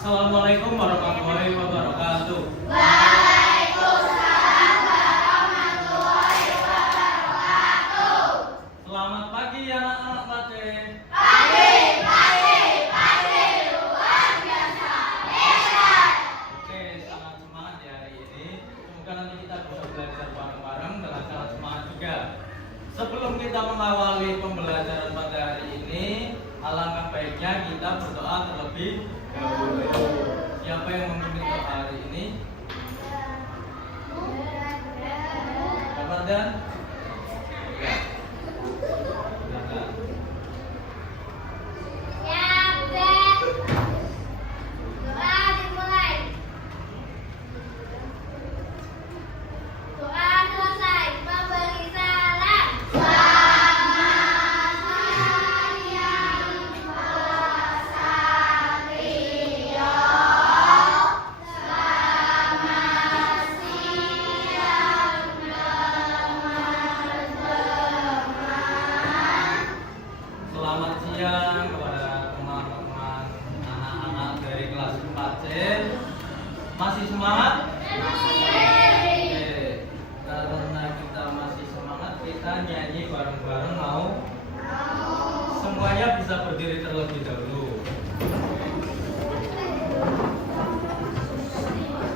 Assalamualaikum warahmatullahi wabarakatuh. Waalaikumsalam warahmatullahi wabarakatuh. Selamat pagi anak-anak Pace. Pagi luar biasa hebat. Oke, sangat semangat ya hari ini. Semoga nanti kita bisa belajar bareng-bareng dengan sangat semangat juga. Sebelum kita mengawali pembelajaran pada hari ini, alangkah baiknya kita berdoa terlebih dahulu. Siapa yang memimpin doa hari ini? Bapak dan? Ya. Silakan. Doa dimulai. Doa selesai. Memberi salam. Selamat siang, Pak Satrio. Selamat siang, teman-teman. Selamat siang kepada teman-teman anak-anak dari kelas 4C. Masih semangat? Oke. Karena kita masih semangat, kita nyanyi bareng-bareng mau? Semuanya bisa berdiri terlebih dahulu.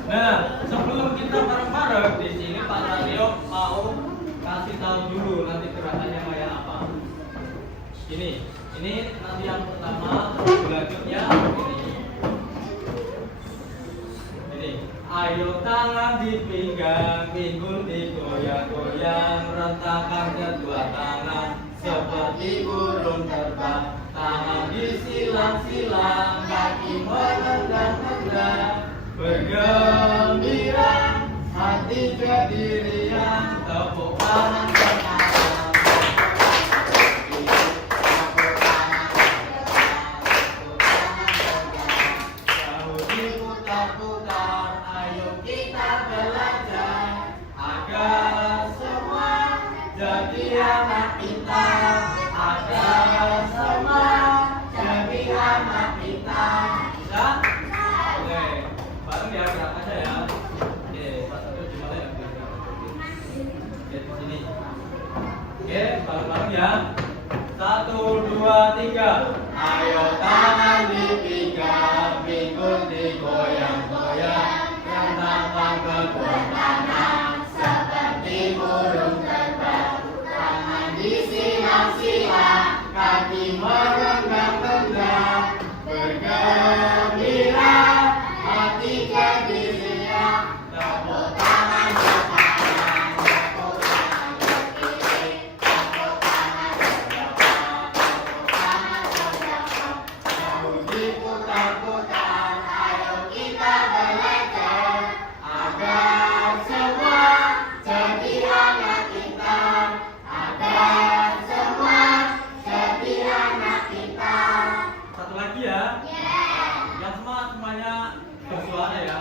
Nah, sebelum kita bareng-bareng di sini Pak Satrio mau kasih tahu dulu nanti gerakannya kayak apa. Ini nanti yang pertama, selanjutnya ini. Ayo tangan dipinggang, pinggul digoyang-goyang, rentakan kedua tangan seperti burung terbang. Tangan disilang-silang, kaki menendang-nendang, bergembira, hati jadi riang, tepuk tangan bersama. Jauh diputar-putar, ayo kita belajar agar semua jadi anak pintar, agar semua jadi anak pintar. Bisa? Oke, bareng ya, gerak aja ya. Oke, Pak Satrio gimana ya? Oke, di sini. Oke, bareng-bareng ya. 1, 2, 3. Ayo tangan dipinggang, pinggul digoyang-goyang, rentangkan kedua tangan seperti burung terbang. Tangan disilang-silang, kaki menendang-nendang, bergembira, hati jadi riang, tepuk tangan bersama, tepuk tangan berdiri, tepuk tangan berdepan, tepuk tangan berdepan. Jauh diputar-putar, ayo kita belajar agar semua jadi anak pintar, agar semua jadi anak pintar. Satu lagi ya. Yang semangat semuanya bersuara ya.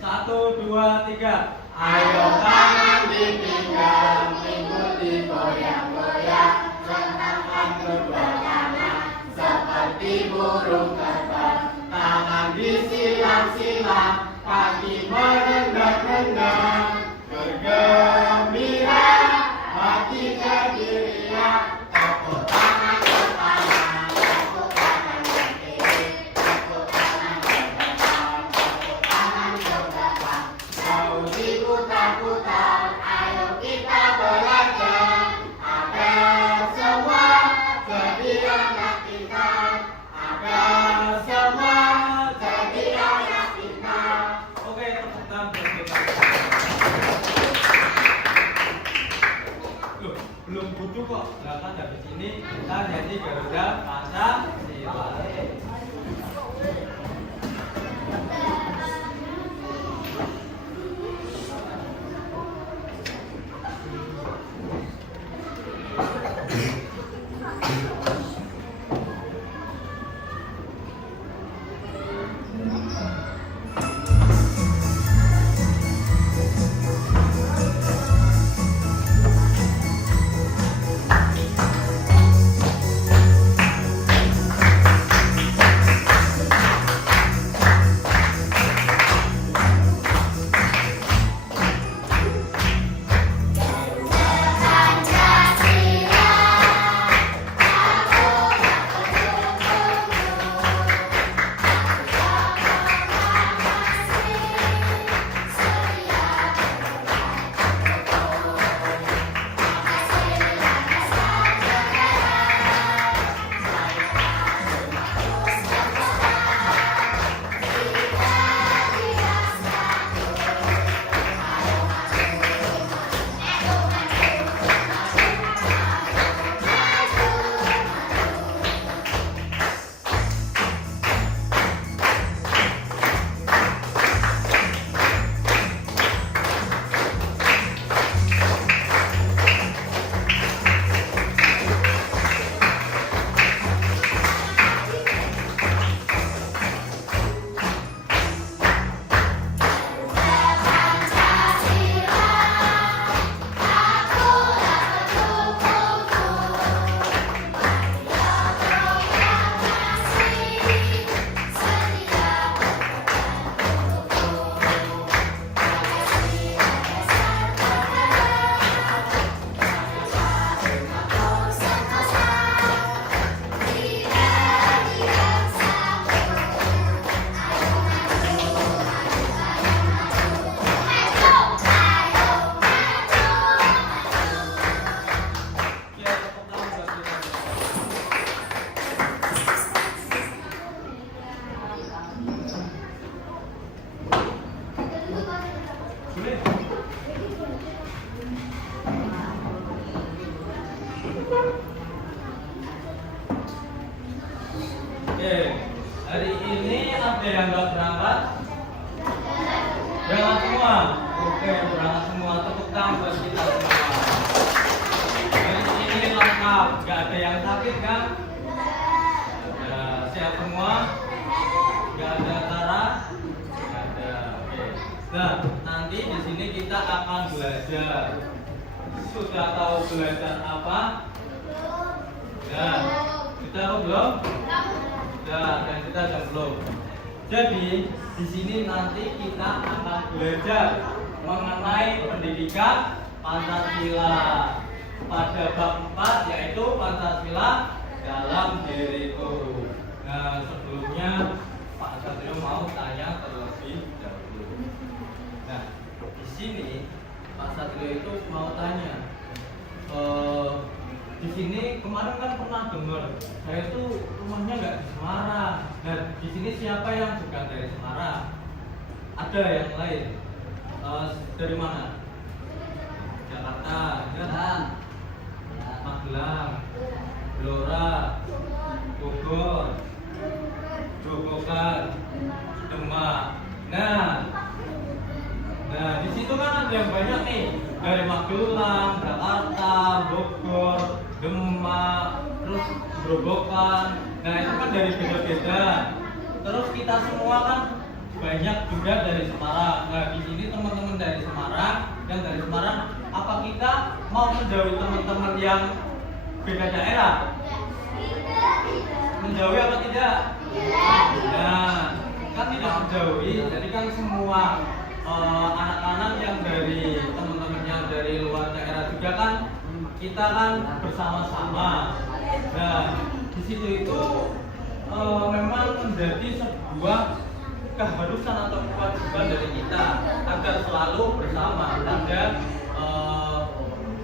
1, 2, 3. Ayo tangan dipinggang, pinggul digoyang-goyang, rentangkan kedua tangan seperti burung terbang. Tangan disilang-silang, kaki menendang-nendang, bergembira, hati jadi riang, tepuk tangan bersama, tepuk tangan berdiri, tepuk tangan berdepan, tepuk tangan berdepan. Jauh diputar-putar, ayo kita belajar agar semua jadi anak pintar, agar semua jadi anak pintar. Oke, tepuk tangan berdepan. Loh, belum butuh kok. Nah, kan habis ini kita nyanyi Garuda Pancasila. Oke, hari ini ada yang nggak berangkat? Berangkat semua. Oke, berangkat semua. Tepuk tangan buat kita semua. Hari ini lengkap, nggak ada yang sakit kan? Ada, sehat semua. Nggak ada Tara? Nggak ada. Oke. Nah, nanti di sini kita akan belajar. Sudah tahu belajar apa? Nah, kita tahu belum? Dan kita sudah belum. Jadi di sini nanti kita akan belajar mengenai pendidikan Pancasila pada bab 4, yaitu Pancasila dalam diriku. Nah, sebelumnya Pak Satrio mau tanya terlebih dahulu. Nah, di sini Pak Satrio itu mau tanya. Di sini kemarin kan pernah dengar saya itu rumahnya nggak di Semarang. Dan di sini siapa yang bukan dari Semarang? Ada yang lain? Dari mana? Jakarta, Magelang, Blora, Bogor, Grobogan, Demak. Nah, di situ kan ada yang banyak nih, dari Magelang, Jakarta, Bogor, Demak, terus Grobogan. Nah, itu kan dari beda-beda. Terus kita semua kan banyak juga dari Semarang. Nah, di sini teman-teman dari Semarang dan dari Semarang, apa kita mau menjauhi teman-teman yang beda daerah? Menjauhi apa tidak? Nah, kan tidak menjauhi. Jadi kan semua anak-anak yang dari teman-teman yang dari luar daerah juga kan kita kan bersama-sama. Nah, di situ itu memang menjadi sebuah keharusan atau kewajiban dari kita agar selalu bersama. Ada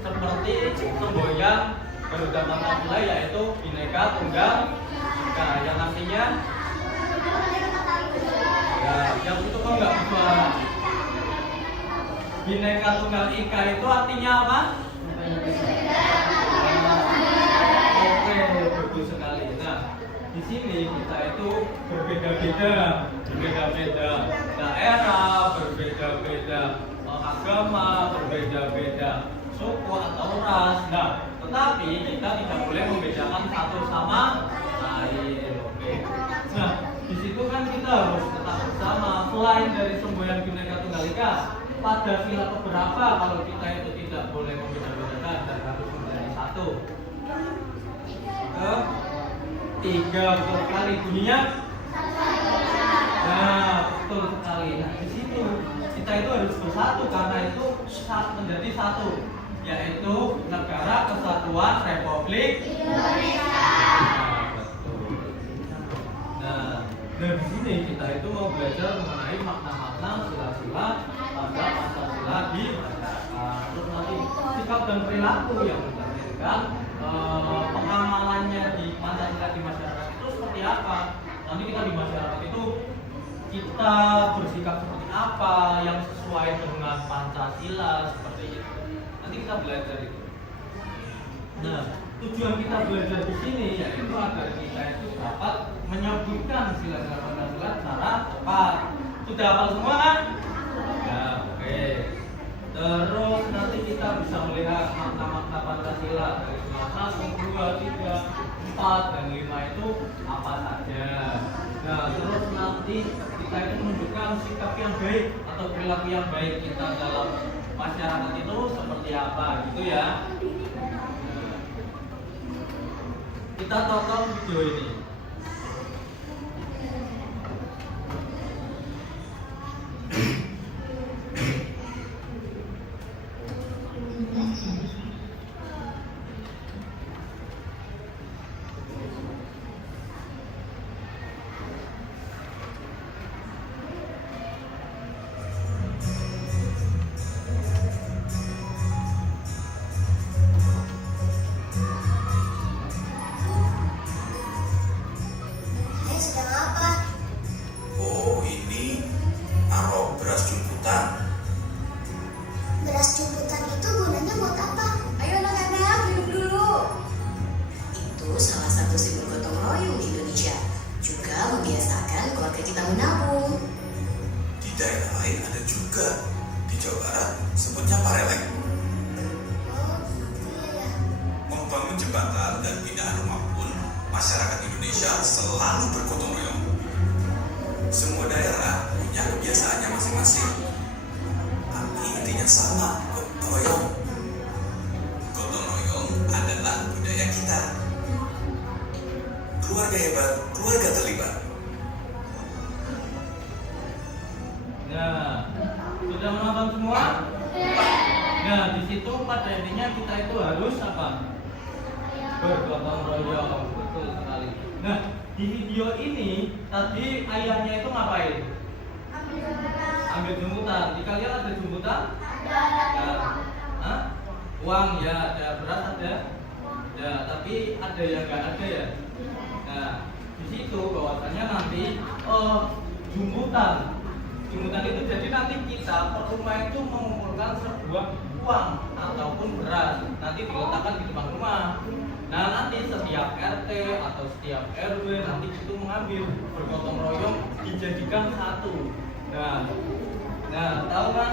seperti semboyan Garuda Pancasila, yaitu Bhinneka Tunggal Ika, yang artinya ya, yang itu kok nggak bisa. Bhinneka Tunggal Ika itu artinya apa? Oke, bagus sekali. Nah, di sini kita itu berbeda-beda daerah, berbeda-beda agama, berbeda-beda suku atau ras. Nah, tetapi kita tidak boleh membedakan satu sama lain. Oke. Nah, di situ kan kita harus tetap bersama. Selain dari semboyan Bhinneka Tunggal Ika, pada sila keberapa kalau kita itu tidak boleh membeda-bedakan dan harus menjadi satu? Tiga, betul sekali. Bunyinya? Nah, betul sekali. Nah, di situ kita itu harus bersatu karena itu menjadi satu, yaitu Negara Kesatuan Republik Indonesia. Nah, dari sini kita itu mau belajar mengenai makna-makna sila-sila pada Pancasila di masyarakat. Terus nanti sikap dan perilaku yang mencerminkan pengamalannya di Pancasila di masyarakat itu seperti apa. Nanti kita di masyarakat itu kita bersikap seperti apa yang sesuai dengan Pancasila, seperti itu. Nanti kita belajar itu. Nah, tujuan kita belajar di sini yaitu agar kita itu dapat menyebutkan sila-sila Pancasila secara tepat. Sudah hafal semua kan? Ya, oke. Terus nanti kita bisa melihat makna-makna Pancasila dari sila 1, 2, 3, 4, dan 5 itu apa saja. Nah, terus nanti kita itu menunjukkan sikap yang baik atau perilaku yang baik kita dalam masyarakat itu seperti apa, gitu ya. Kita tonton video ini. membangun jembatan dan pindahan rumah pun, masyarakat Indonesia selalu bergotong royong. Semua daerah punya kebiasaannya masing-masing, tapi intinya sama, gotong royong. Gotong royong adalah budaya kita. Keluarga hebat, keluarga terlibat. Nah, sudah menonton semua? Nah, di situ pada intinya kita itu harus apa? Bergotong royong, betul sekali. Nah, di video ini tadi ayahnya itu ngapain? Ambil jemputan. Di kalian ada jemputan? Hah? Uang ya, ada. Beras ada? Ya, tapi ada yang nggak ada ya. Nah, di situ bahwasannya nanti jemputan itu jadi nanti kita per rumah itu mengumpulkan sebuah uang ataupun beras nanti diletakkan di depan rumah. Nah, nanti setiap RT atau setiap RW nanti itu mengambil bergotong royong dijadikan satu. Nah, tahu kan?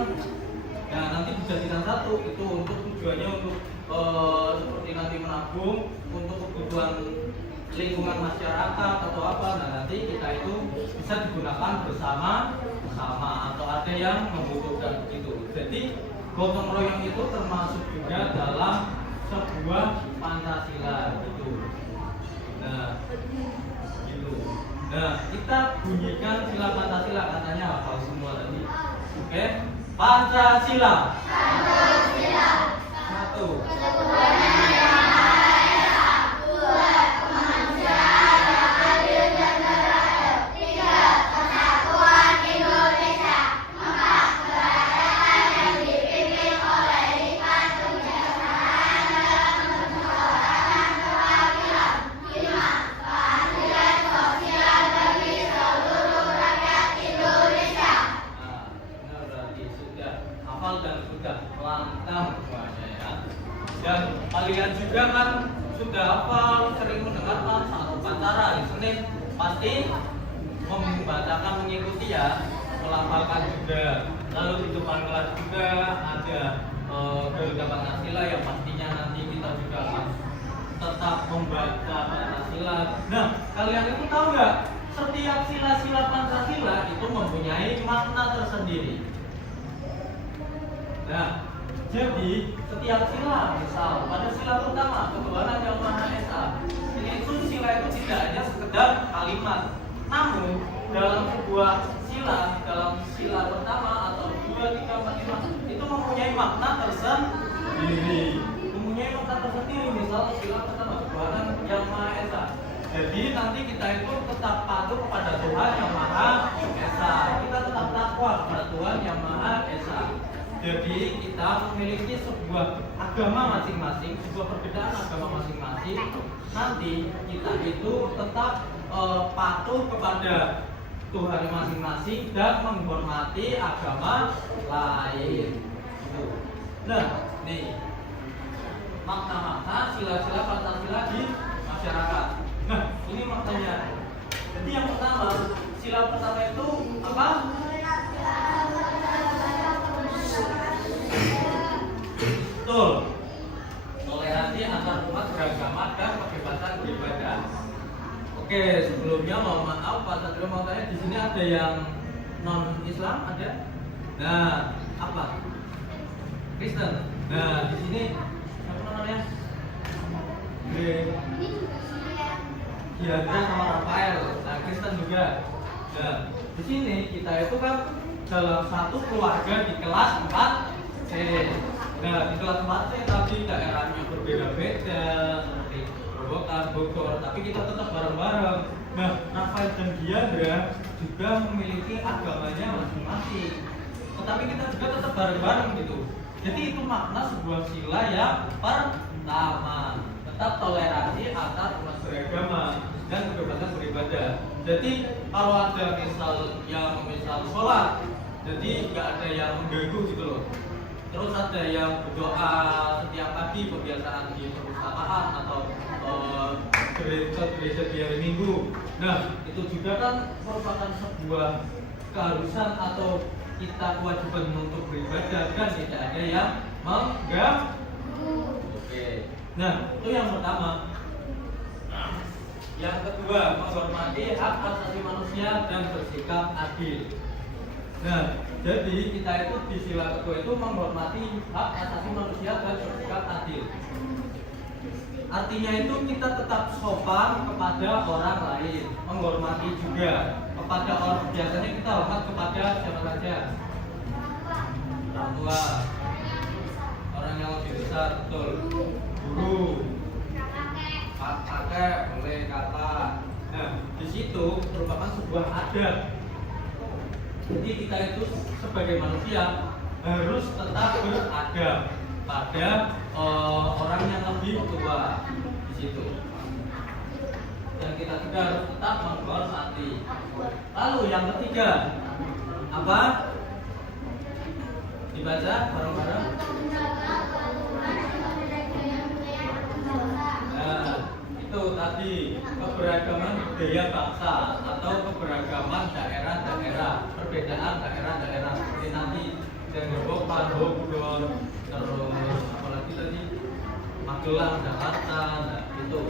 Nah, nanti dijadikan satu itu untuk tujuannya untuk seperti nanti menabung untuk kebutuhan lingkungan masyarakat atau apa. Nah, nanti kita itu bisa digunakan bersama atau ada yang membutuhkan begitu. Jadi gotong royong itu termasuk juga dalam sebuah Pancasila gitu. Nah, gitu. Nah, kita bunyikan sila Pancasila, katanya hafal semua tadi. Oke? Pancasila. Satu. Dan kalian juga kan sudah hafal, sering mendengar kan saat upacara hari Senin pasti membacakan, mengikuti ya, melafalkan juga. Lalu di depan kelas juga ada Garuda Pancasila yang pastinya nanti kita juga akan tetap membaca Pancasila. Nah, kalian itu tahu nggak? Setiap sila-sila Pancasila itu mempunyai makna tersendiri. Nah, jadi setiap sila, misal pada sila pertama ketuhanan yang Maha Esa, itu sila itu tidak hanya sekedar kalimat, namun dalam sebuah sila, dalam sila pertama atau 2, 3, 4, 5 itu mempunyai makna tersendiri. Misal sila pertama ketuhanan yang Maha Esa. Jadi nanti kita itu tetap patuh kepada Tuhan yang Maha Esa. Kita tetap takwa kepada Tuhan yang Maha Esa. Jadi kita memiliki sebuah agama masing-masing, sebuah perbedaan agama masing-masing. Nanti kita itu tetap patuh kepada Tuhan masing-masing dan menghormati agama lain. Nah, nih makna-makna sila-sila Pancasila di masyarakat. Nah, ini maknanya. Jadi yang pertama, sila pertama itu apa? Betul. Toleransi antar umat beragama dan kebebasan beribadah. Oke, sebelumnya mohon maaf Pak Satrio mau tanya, di sini ada yang non Islam ada? Nah, apa? Kristen. Nah, di sini apa namanya? Giandra sama Rafael. Nah, Kristen juga. Nah, di sini kita itu kan dalam satu keluarga di kelas 4C. Nah, di kelas 4C tadi daerahnya berbeda-beda seperti Gerobokan, Bogor, tapi kita tetap bareng-bareng. Nah, Rafael dan Giandra juga memiliki agamanya masing-masing, tetapi kita juga tetap bareng-bareng gitu. Jadi itu makna sebuah sila yang pertama, tetap toleransi antar umat beragama dan kebebasan beribadah. Jadi kalau ada misal sholat, jadi nggak ada yang mengganggu gitu loh. Terus ada yang berdoa setiap pagi, kebiasaan di perusahaan atau gereja di hari Minggu. Nah, itu juga kan merupakan sebuah keharusan atau kita kewajiban untuk beribadah dan tidak ada yang mengganggu. Oke. Nah, itu yang pertama. Yang kedua, menghormati hak asasi manusia dan bersikap adil. Nah, jadi kita itu di sila kedua itu menghormati hak asasi manusia dan bersikap adil. Artinya itu kita tetap sopan kepada orang lain, menghormati juga kepada orang. Biasanya kita hormat kepada siapa saja? Orang tua, orang yang lebih besar, betul. Guru, kakek, boleh kakak. Nah, di situ merupakan sebuah adat. Jadi kita itu sebagai manusia harus tetap beradab pada orang yang lebih tua di situ. Dan kita juga harus tetap menghormati. Lalu yang ketiga apa? Dibaca bareng-bareng. Nah, itu tadi keberagaman budaya bangsa atau keberagaman daerah-daerah, perbedaan daerah-daerah seperti nanti Denggo, Pandogoro, terus apalagi tadi Magelang, Jakarta, nah itu.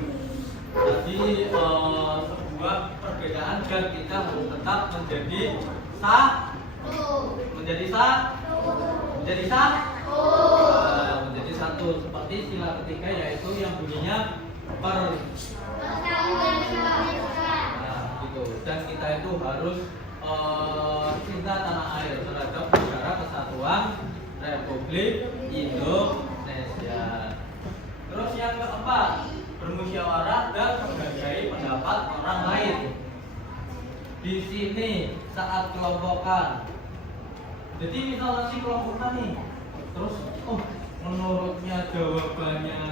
Jadi sebuah perbedaan dan kita harus tetap menjadi menjadi satu seperti sila ketiga yaitu yang bunyinya Nah, gitu. Dan kita itu harus cinta tanah air terhadap negara kesatuan Republik Indonesia. Terus yang keempat, bermusyawarah dan menghargai pendapat orang lain. Di sini saat kelompokan, jadi misal nanti kelompokan nih, terus menurutnya jawabannya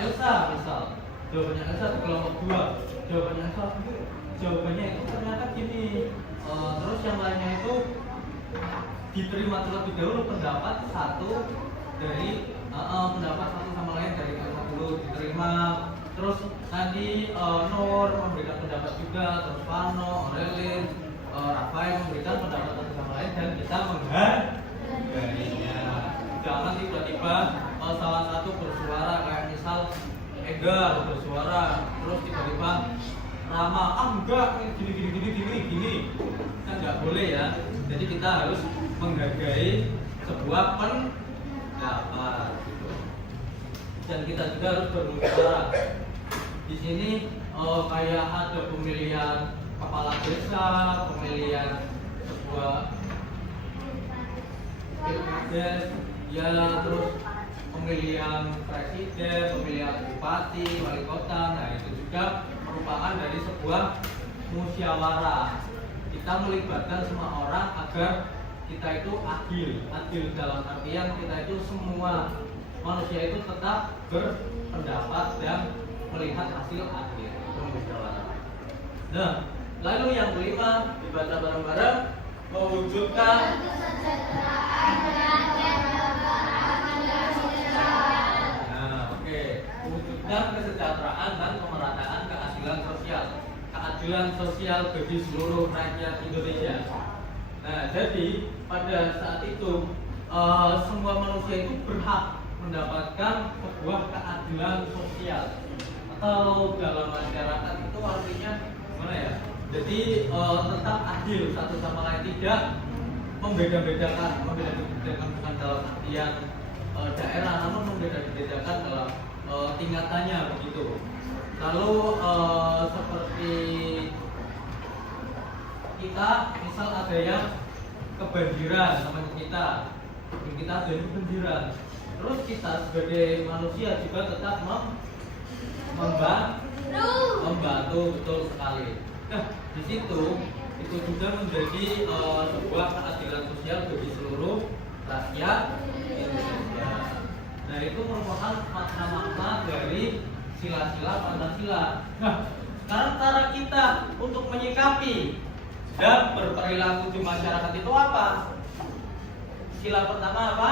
Elsa misal, jawabannya Elsa di kelompok 2, jawabannya Elsa jawabannya itu ternyata gini, terus yang lainnya itu diterima terlebih dahulu pendapat satu dari pendapat satu sama lain dari Elsa dulu diterima, terus nanti Nur memberikan pendapat juga, terus Pano, Aurelin, Rafael memberikan pendapat satu sama lain dan kita menghargainya. Jangan tiba-tiba salah satu bersuara kayak misal Ega bersuara terus tiba-tiba Rama enggak gini kan nggak boleh ya. Jadi kita harus menghargai sebuah pendapat gitu. Dan kita juga harus bermusyawarah. Di sini kayak ada pemilihan kepala desa, pemilihan sebuah pilkades, ya terus pemilihan presiden, pemilihan bupati, wali kota. Nah itu juga merupakan dari sebuah musyawarah. Kita melibatkan semua orang agar kita itu adil dalam artian kita itu semua manusia itu tetap berpendapat dan melihat hasil akhir musyawarah. Nah, lalu yang kelima dibaca bareng-bareng, mewujudkan mewujudkan kesejahteraan dan pemerataan keadilan sosial bagi seluruh rakyat Indonesia. Nah, jadi pada saat itu semua manusia itu berhak mendapatkan sebuah keadilan sosial atau dalam masyarakat itu artinya gimana ya? Jadi tetap adil satu sama lain, tidak membeda-bedakan bukan dalam artian daerah, namun membeda-bedakan dalam tingkatannya begitu. Lalu seperti kita misal ada yang kebanjiran sama kita ada yang kebanjiran, terus kita sebagai manusia juga tetap membantu betul sekali. Nah di situ itu juga menjadi sebuah keadilan sosial bagi seluruh rakyat Indonesia. Nah itu merupakan makna-makna dari sila-sila Pancasila. Nah sekarang cara kita untuk menyikapi dan berperilaku di masyarakat itu apa? Sila pertama apa?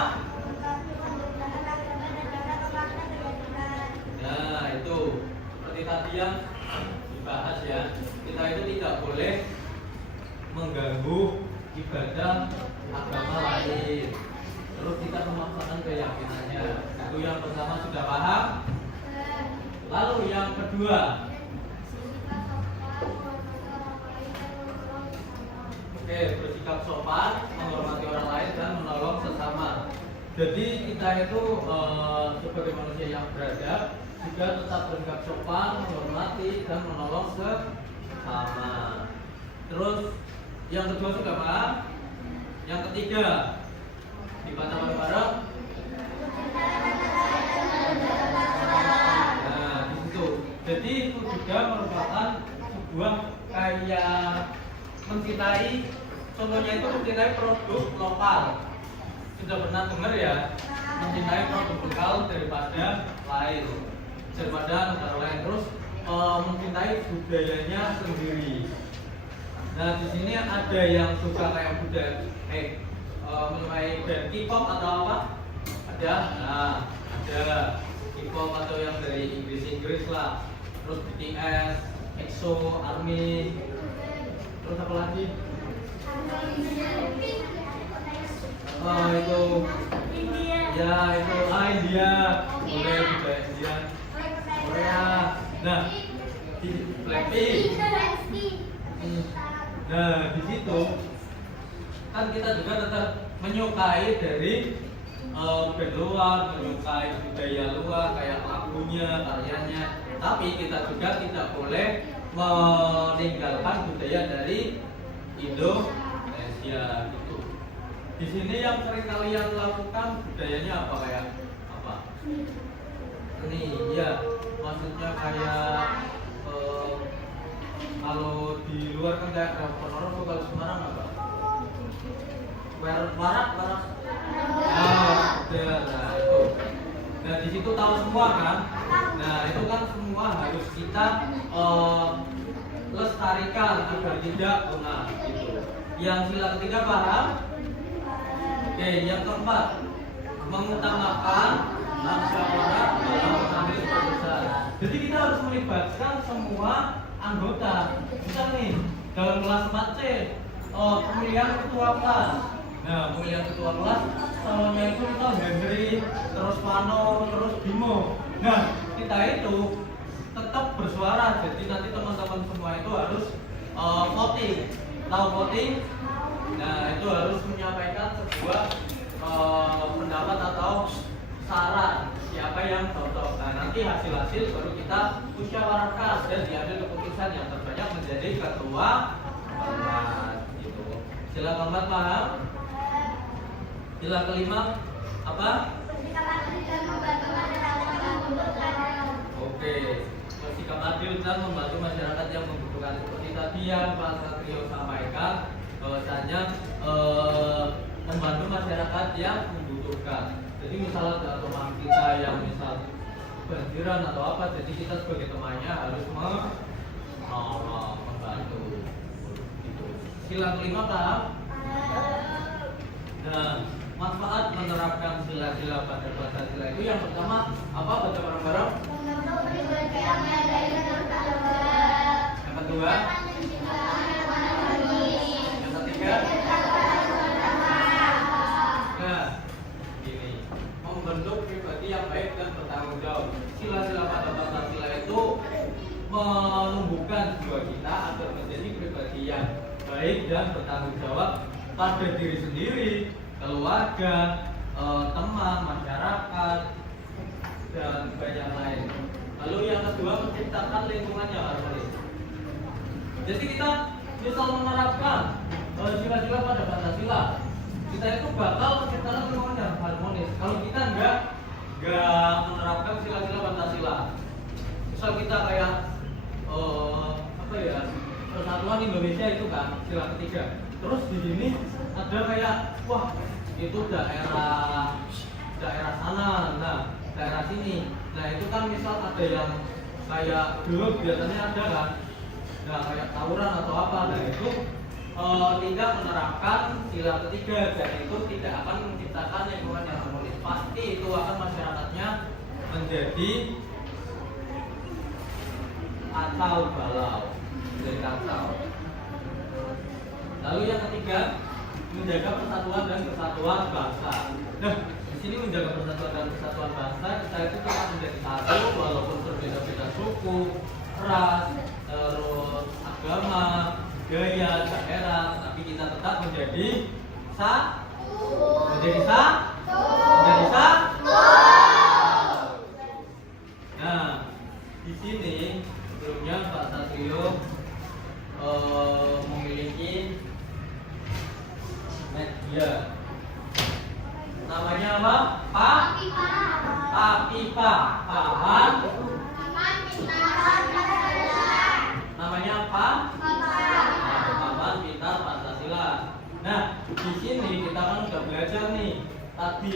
Nah itu seperti tadi yang dibahas ya, kita itu tidak boleh mengganggu ibadah agama lain. terus kita memaksakan keyakinannya. Itu yang pertama, sudah paham? Lalu yang kedua, oke, bersikap sopan, menghormati orang lain dan menolong sesama. Jadi kita itu sebagai manusia yang beradab juga tetap bersikap sopan, menghormati dan menolong sesama. Terus yang kedua sudah paham? Yang ketiga, dibaca bareng-bareng. Nah, di situ. Jadi itu juga merupakan sebuah kayak mencintai, contohnya itu mencintai produk lokal. Sudah pernah dengar ya, mencintai produk lokal daripada negara lain. Terus mencintai budayanya sendiri. Nah, di sini ada yang suka kayak budaya mengenai band K-pop atau apa? Ada. Nah, ada K-pop atau yang dari Inggris lah. Terus BTS, EXO, ARMY. Terus apa lagi? Itu India. ya itu India. Boleh budaya India. Korea. Nah, di Blackpink. Nah, di situ kan kita juga tetap menyukai dari band luar, menyukai budaya luar kayak lagunya, karyanya. Tapi kita juga tidak boleh meninggalkan budaya dari Indonesia gitu. Di sini yang sering kalian lakukan budayanya apa, kayak apa? Seni, ya. Maksudnya kayak kalau di luar kan kayak orang kalau Semarang apa? Barat. Nah, itu. Nah, di situ tahu semua kan? Nah, itu kan semua harus kita lestarikan agar tidak punah gitu. Yang sila ketiga paham? Oke, yang keempat, mengutamakan musyawarah dalam mengambil keputusan. Jadi kita harus melibatkan semua anggota. Misal nih, dalam kelas 4C, pemilihan ketua kelas. Nah, pemilihan ketua kelas, calonnya itu misal Henry, terus Pano, terus Bimo. Nah, kita itu tetap bersuara. Jadi nanti teman-teman semua itu harus voting. Tahu voting? Nah, itu harus menyampaikan sebuah pendapat atau saran siapa yang cocok. Nah, nanti hasil-hasil baru kita musyawarahkan dan diambil keputusan yang terbanyak menjadi ketua kelas gitu. Sila keempat paham? Sila kelima apa? Oke, bersikap adil dan membantu masyarakat yang membutuhkan. Seperti tadi yang Pak Satrio sampaikan, bahwasanya membantu masyarakat yang membutuhkan. Jadi misalnya ada teman kita yang misal banjiran atau apa, jadi kita sebagai temannya harus membantu. Gitu. Sila kelima paham? Nah, manfaat menerapkan sila-sila pada Pancasila itu yang pertama apa? Baca bareng-bareng. Yang kedua, yang ketiga. Nah, ini membentuk pribadi yang baik dan bertanggung jawab. Sila-sila pada Pancasila itu menumbuhkan jiwa kita agar menjadi pribadi yang baik dan bertanggung jawab pada diri sendiri, keluarga, teman, masyarakat, dan banyak lain. Lalu yang kedua, menciptakan lingkungan yang harmonis. Jadi kita misal menerapkan sila-sila pada Pancasila, kita itu bakal menciptakan lingkungan yang harmonis. Kalau kita nggak menerapkan sila-sila Pancasila, misal kita kayak Persatuan Indonesia itu kan sila ketiga. Terus di sini ada kayak wah itu daerah sana, nah daerah sini. Nah itu kan misal ada yang kayak dulu biasanya ada kan, nah kayak tawuran atau apa. Nah itu tidak menerapkan sila ketiga dan itu tidak akan menciptakan lingkungan yang harmonis. Pasti itu akan masyarakatnya menjadi kacau balau, menjadi kacau. Lalu yang ketiga, menjaga persatuan dan kesatuan bangsa. Nah, di sini menjaga persatuan dan kesatuan bangsa, kita itu tetap menjadi satu walaupun berbeda-beda suku, ras, terus agama, budaya, daerah, tapi kita tetap menjadi menjadi satu. Nah, di sini sebelumnya Pak Satrio memiliki media. Namanya apa? Papipa. Paman. Namanya apa? Paman Pintar Pancasila. Nah, di sini kita kan sudah belajar nih. Tadi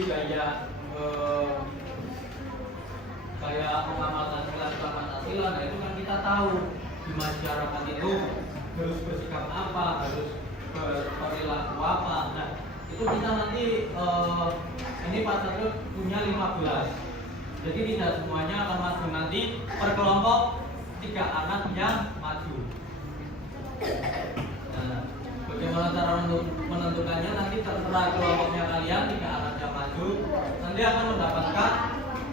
kayak mengamalkan sila Pancasila. Nah, itu kan kita tahu di masyarakat itu harus bersikap apa, harus berperilaku apa. Nah, itu kita nanti ini Pak Satrio punya 15. Jadi tidak semuanya akan maju, nanti per kelompok 3 anak yang maju. Nah, bagaimana cara menentukannya, nanti terserah kelompoknya kalian 3 anak yang maju nanti akan mendapatkan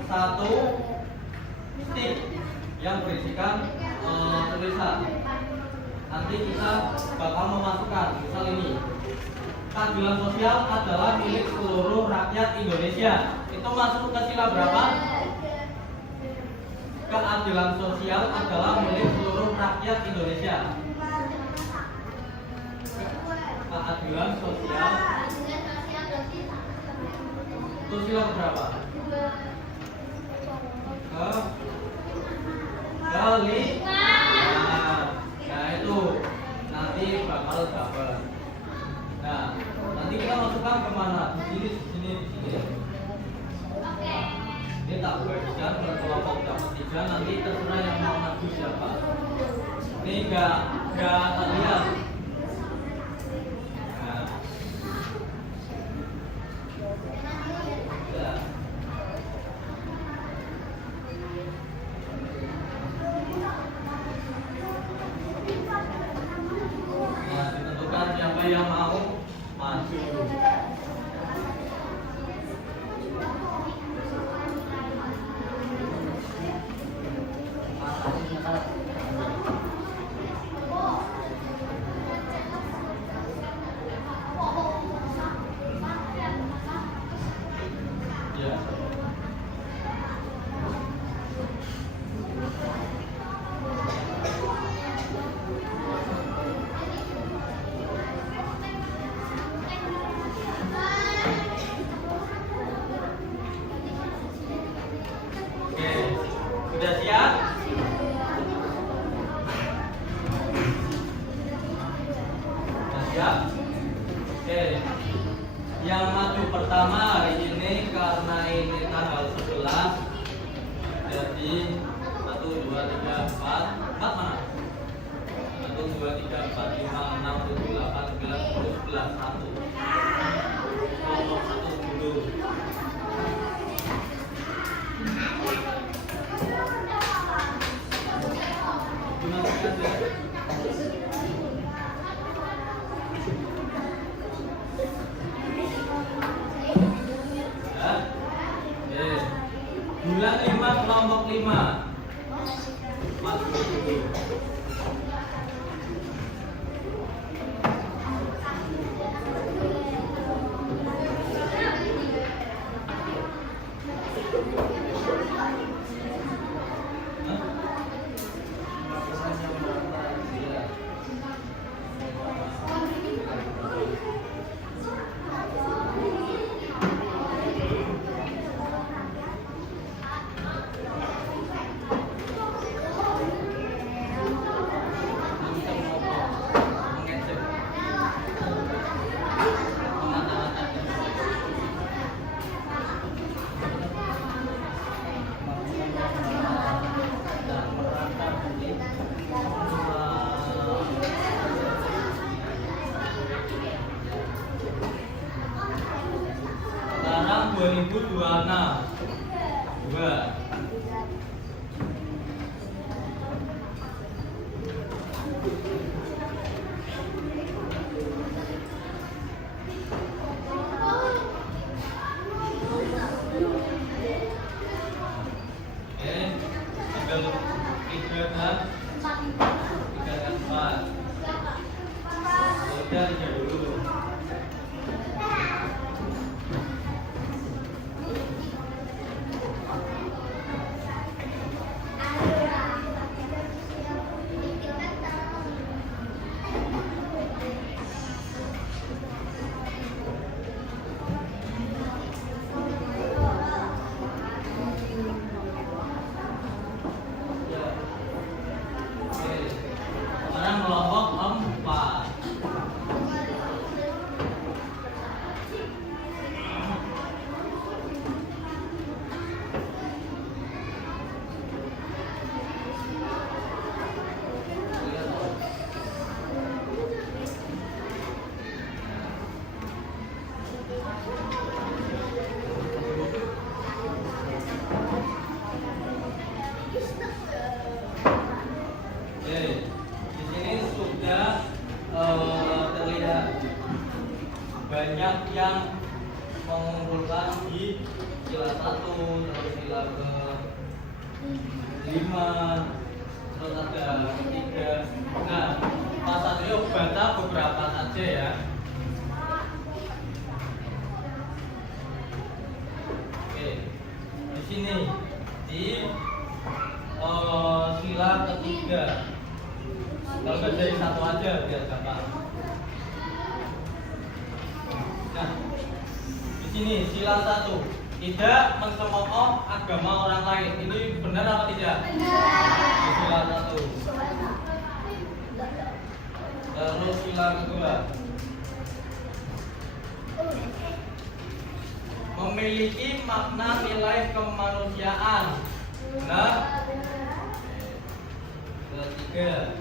1 stick yang berisikan tulisan. Nanti kita bakal memasukkan, misal ini, keadilan sosial adalah milik seluruh rakyat Indonesia. Itu masuk ke sila berapa? Keadilan sosial adalah milik seluruh rakyat Indonesia. Keadilan sosial itu sila berapa? Kelima. Nah, itu nanti bakal dapat. Nah, nanti kita masukkan kemana? Di sini. Ini tak bagikan per kelompok dapat 3. Nanti terserah yang mau maju siapa. Ini enggak terlihat. Nah. Ya. Nah, ditentukan siapa yang mau maju. Ya. Oke, sudah siap? Sudah siap? Oke, yang maju pertama hari ini karena ini tanggal 11, jadi 1, 2, 3, 4 mana? 1, 2, 3, 4, 5, 6, 7, 8, 9, 10, 11, 1. Kelompok 1 dulu. Bulan 5 kelompok 5 masuk dulu. Sekarang 2026 2. 3 dan 4. Udah 3 dulu. Sekarang kelompok 4. Oke, di sini sudah terlihat banyak yang mengumpulkan di sila 1, terus sila ke 5, terus ada 3. Nah, Pak Satrio baca beberapa saja ya. Oke, di sini di sila ketiga. Kalau nggak dari 1 aja biar gampang. Nah, di sini sila 1, tidak mencemooh agama orang lain. Ini benar apa tidak? Di sila 1. Terus sila kedua, memiliki makna nilai kemanusiaan. Benar? Ketiga,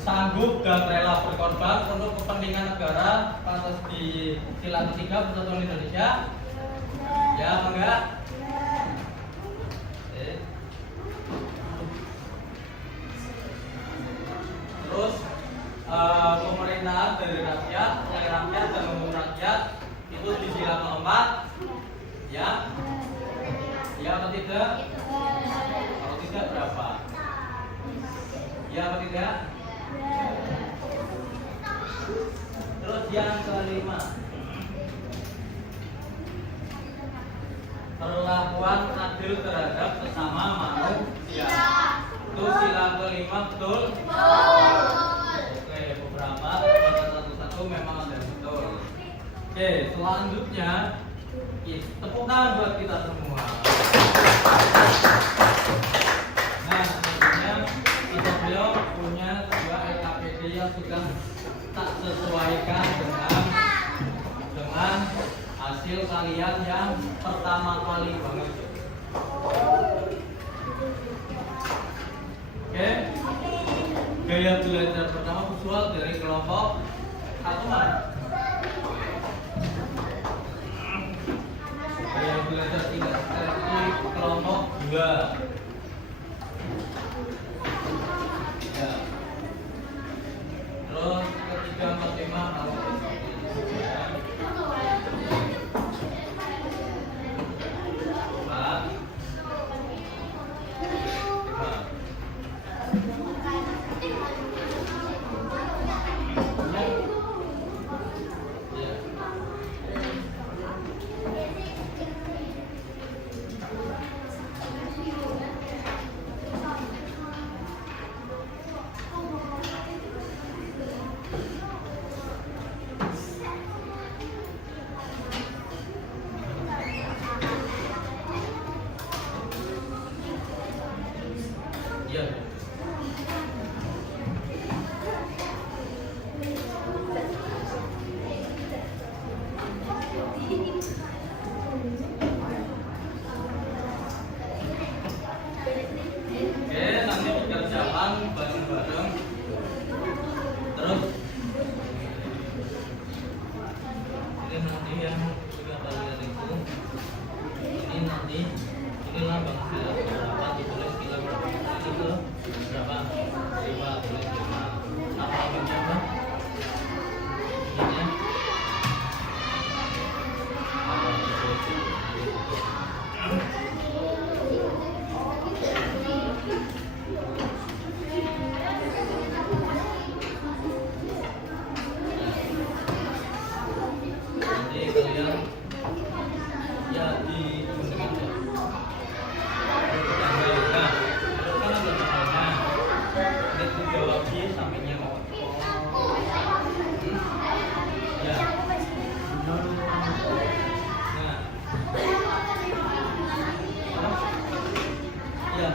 sanggup dan rela berkorban untuk kepentingan negara. Pantas di sila ketiga Persatuan Indonesia. Ya, apa enggak? Terus pemerintahan dari rakyat, oleh rakyat dan untuk rakyat, itu di sila keempat. Ya, ya apa tidak? Kalau tidak berapa? Ya apa tidak? Terus yang kelima, perlakuan adil terhadap sesama manusia. Itu sila kelima, betul? Oke, beberapa satu-satu memang ada betul. Oke, selanjutnya tepuk tangan buat kita semua. Nah, selanjutnya kita beliau punya 2 LKPD yang sudah tak sesuaikan dengan hasil kalian yang pertama kali banget. Oke, gaya belajar pertama visual dari kelompok 1 mana? Gaya belajar tingkat strategi kelompok 2. Ya. Terus ketiga, 4, 5 kalau nanti inilah bangsa berapa ditulis kilo berapa itu Ya.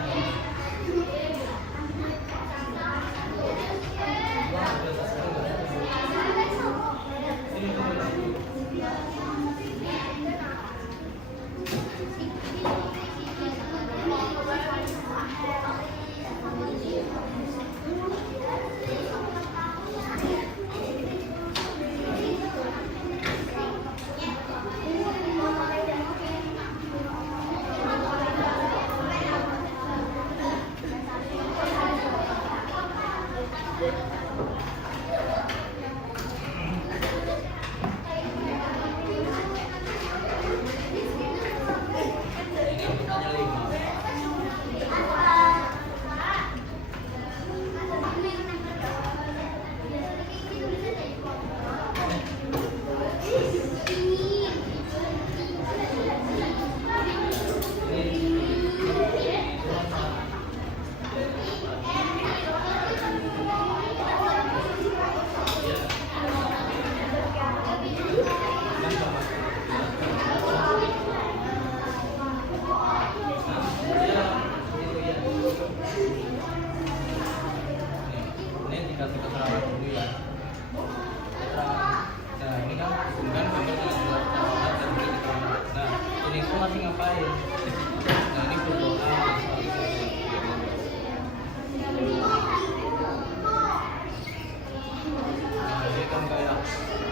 Ini urutannya 5. Ini dikasih keterangan dulu ya. Nah ini kan bukan gambar dengan surat taubat dan beri keterangan. Nah ini semua masih ngapain? Nah ini berdoa. Nah ini kan kayak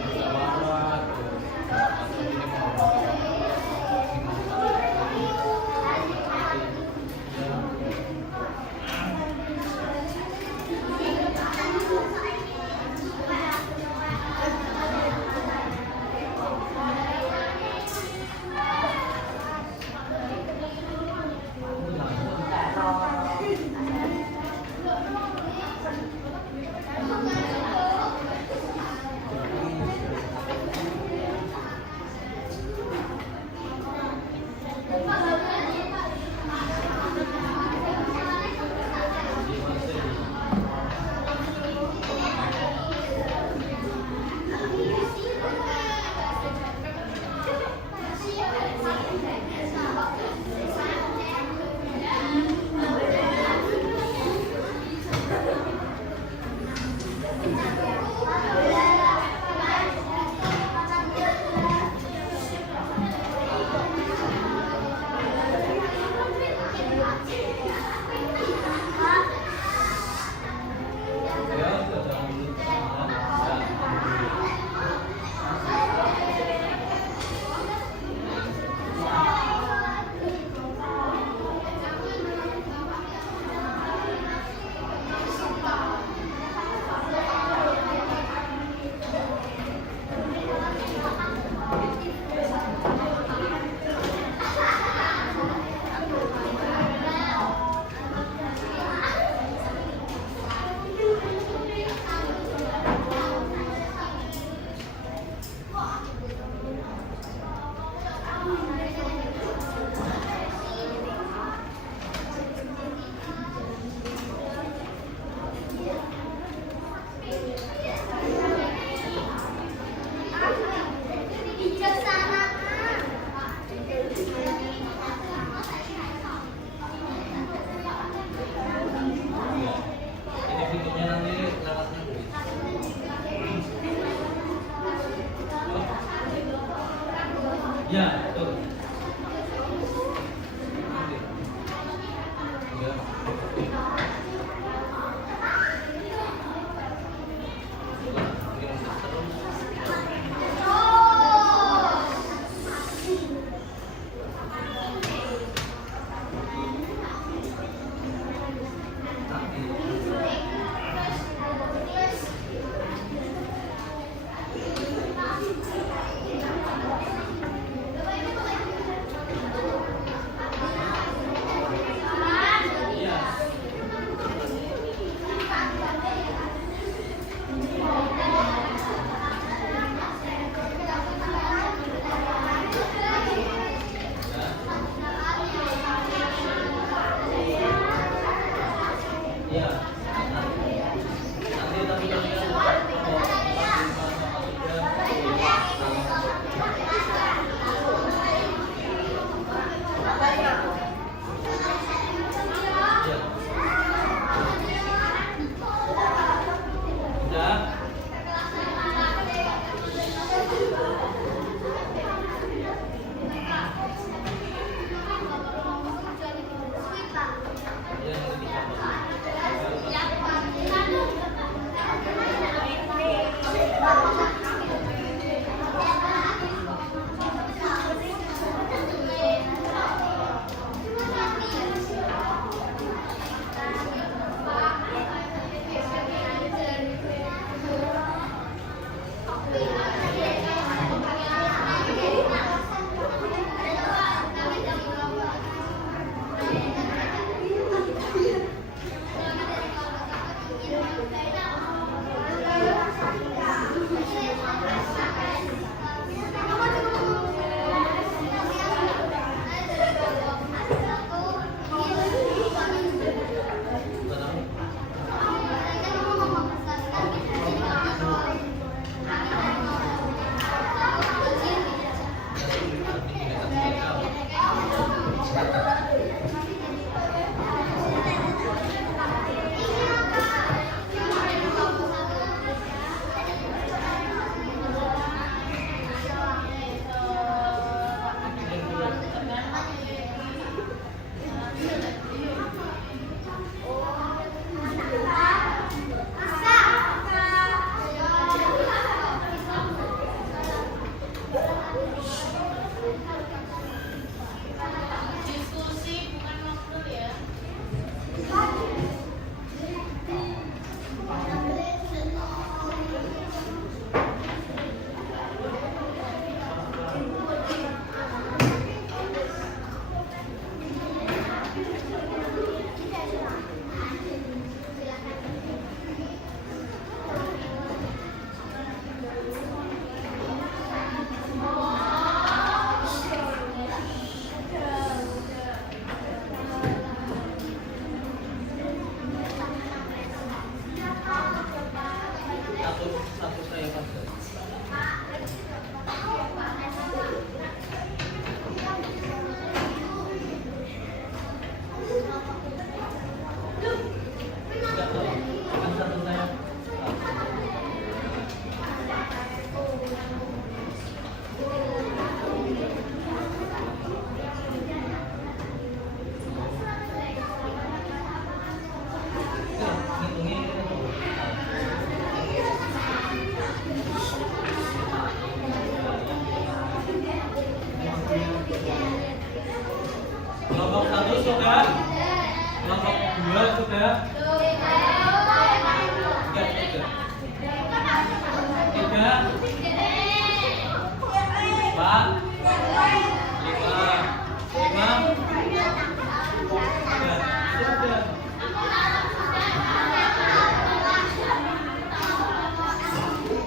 musyawarah tuh. Ini mau ini pintunya nanti lewatnya ya, betul. Iya. tiga. Tiga. Empat. Lima.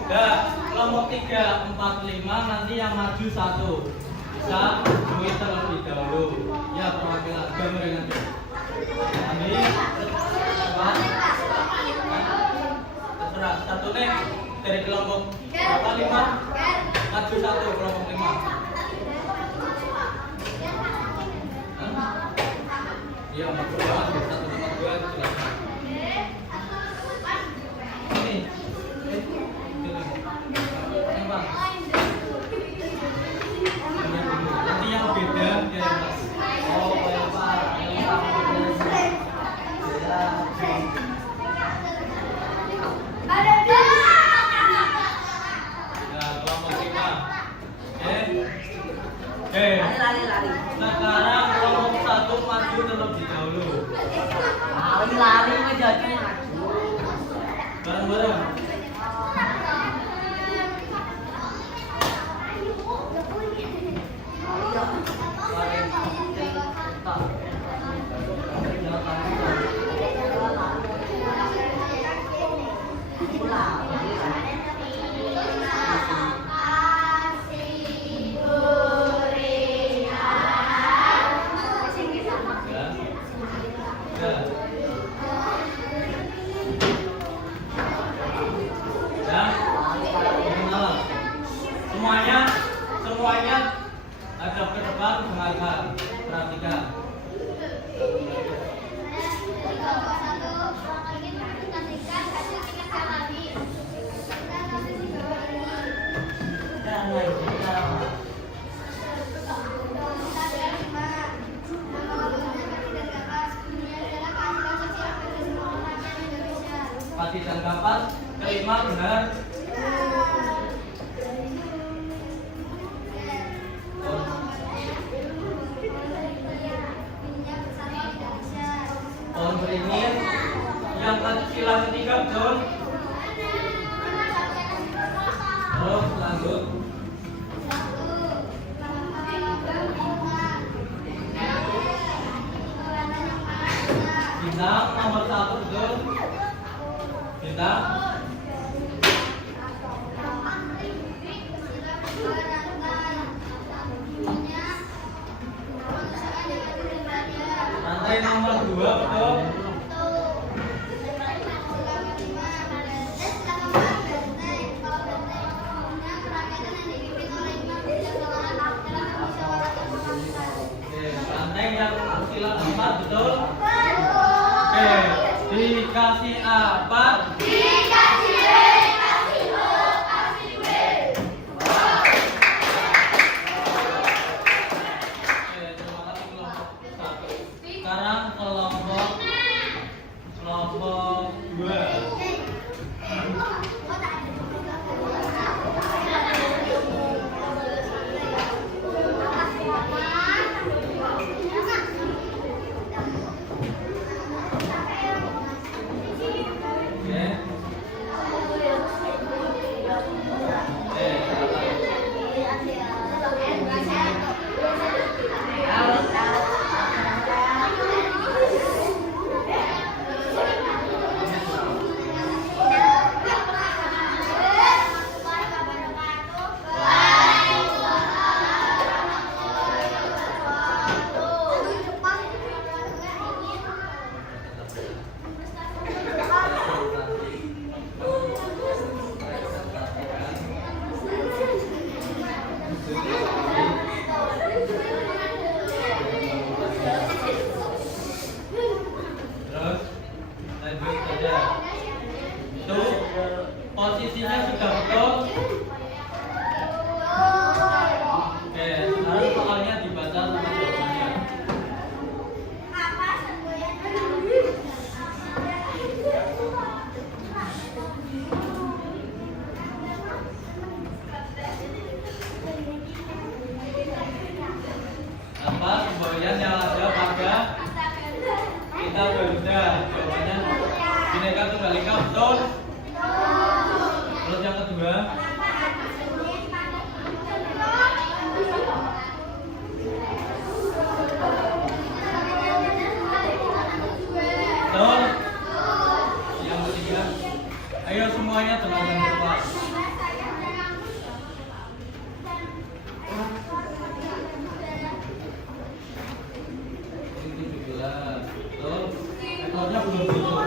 Dah, kelompok 3, 4, 5 nanti yang maju 1 bisa join terlebih dahulu. Ya, perwakilan gambar nanti. Ini terserah satu nih dari kelompok berapa 5 maju 1 kelompok 5. Iya, maju banget 1 sama 2 silakan. Ini. Nanti yang beda ya. Oh, Pak. Nah, kelompok 5. Oke. Lari. Sekarang kelompok 1 maju terlebih dahulu. Lari menjadi maju. Bareng-bareng. Semuanya hadap ke depan, dengarkan, perhatikan. Pasti dan kapan? Kelima benar. Pohon beringin. Yang sila ketiga betul. Terus lanjut. Bintang nomor 1 betul. Bintang. Rantai nomor 2 betul. Oke, rantai yang sila 4 betul. Oke, dikasih apa? Sekarang kelompok 2. Oke. Garuda? Jawabannya Bhinneka Tunggal Ika, betul? Terus yang kedua? Betul? Yang ketiga? Ayo semuanya tenangkan kepala. Ini 17. Betul? Ekornya belum tutup.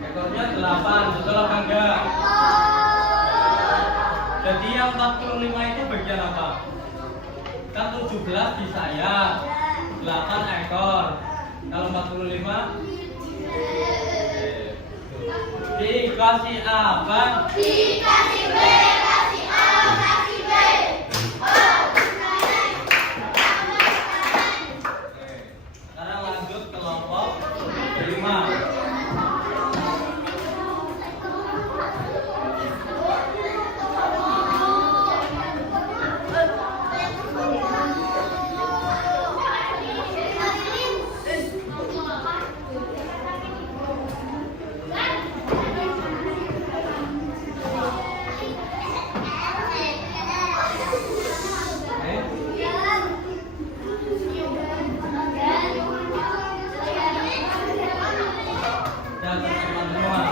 Ekornya 8, betul apa enggak? Jadi yang 45 itu bagian apa? Kan 17 di sayap, 8 ekor. Kalau 45 dikasih apa? Dikasih B, kasih A, kasih B. Sekarang lanjut kelompok 5. Dan teman-teman semua.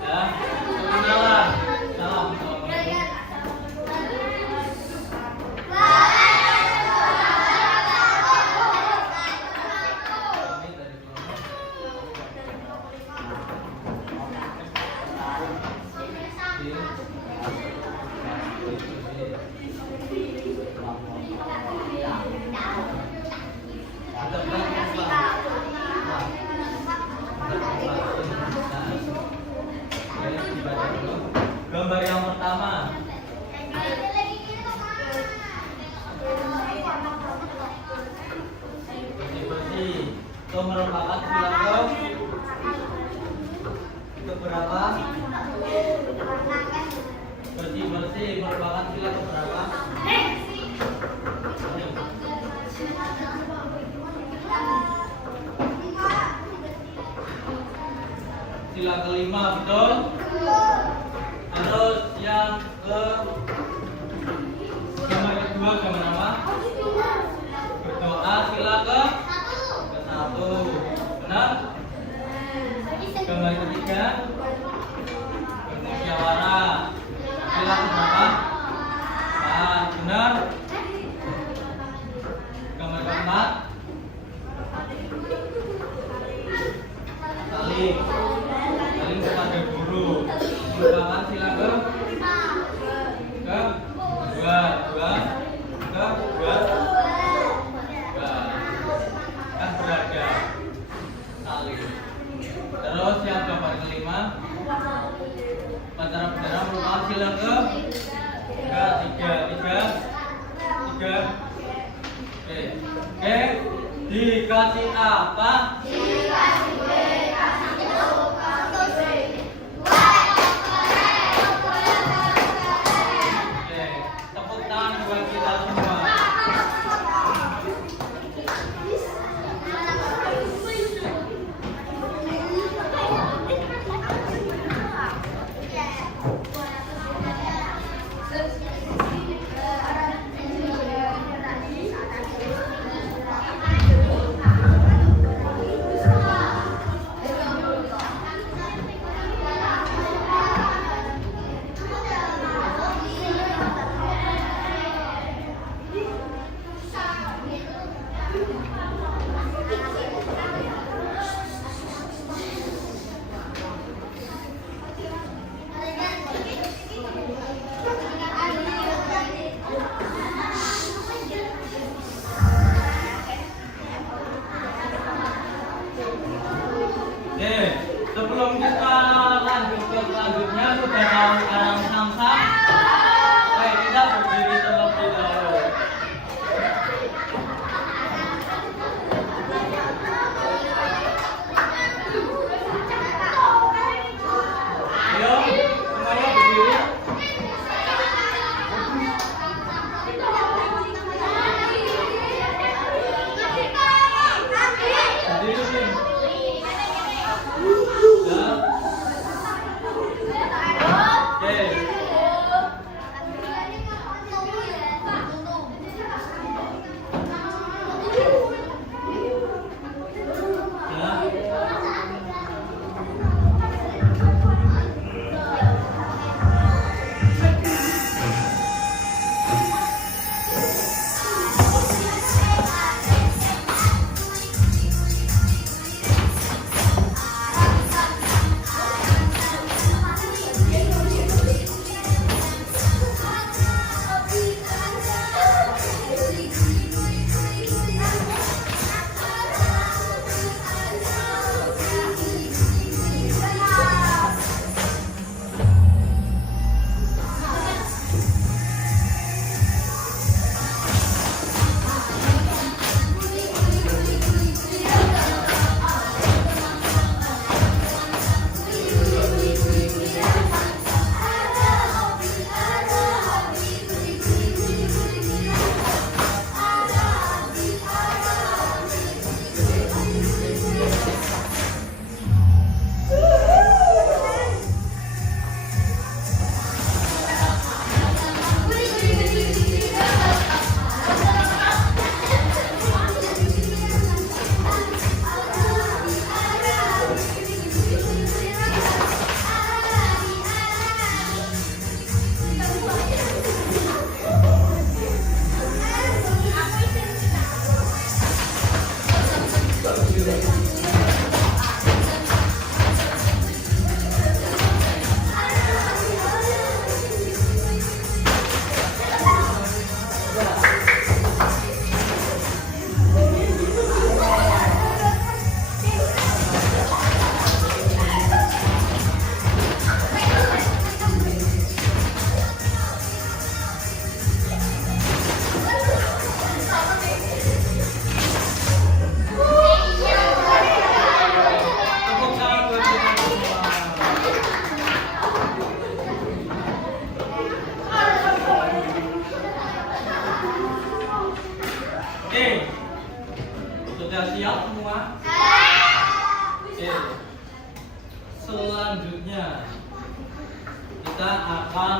Ya, kenalan. Salam. Assalamualaikum. Ini dari gambar yang pertama. Bersih-bersih. Itu merupakan sila keberapa? Bersih-bersih merupakan sila keberapa? Sila kelima, betul? Terus yang gambar kedua gambar apa? Berdoa, sila ke satu. Benar? Gambar ketiga bermusyawarah, sila keberapa? 4. Benar? Gambar keempat saling kepada guru, merupakan sila ke dua kan berada saling. Terus yang gambar kelima pacara bendera merupakan sila ke tiga. Oke, dikasih apa? Dikasih B, kasih O, kasih B. Oke, tepuk tangan buat kita semua. Oke. Sudah siap semua? Oke. Selanjutnya kita akan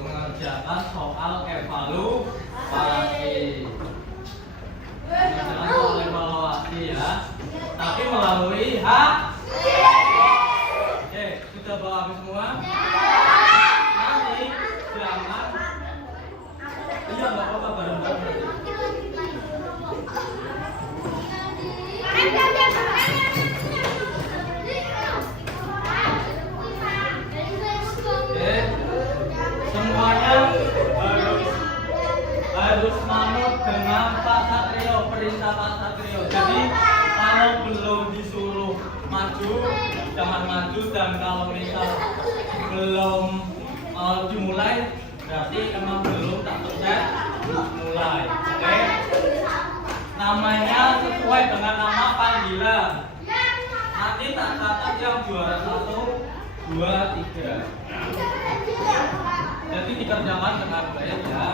mengerjakan soal evaluasi. Mengerjakan soal evaluasi ya. Tapi melalui Oke, sudah bawa habis semua? Nanti jangan. Iya, nggak apa-apa bareng-bareng. Oke, semuanya harus manut dengan Pak Satrio, perintah Pak Satrio. Jadi kalau belum disuruh maju, jangan maju, dan kalau misal belum dimulai, berarti emang belum tak pencet mulai. Oke? Namanya sesuai dengan nama panggilan. Nanti tak catat yang juara 1, 2, 3. Jadi dikerjakan dengan baik ya.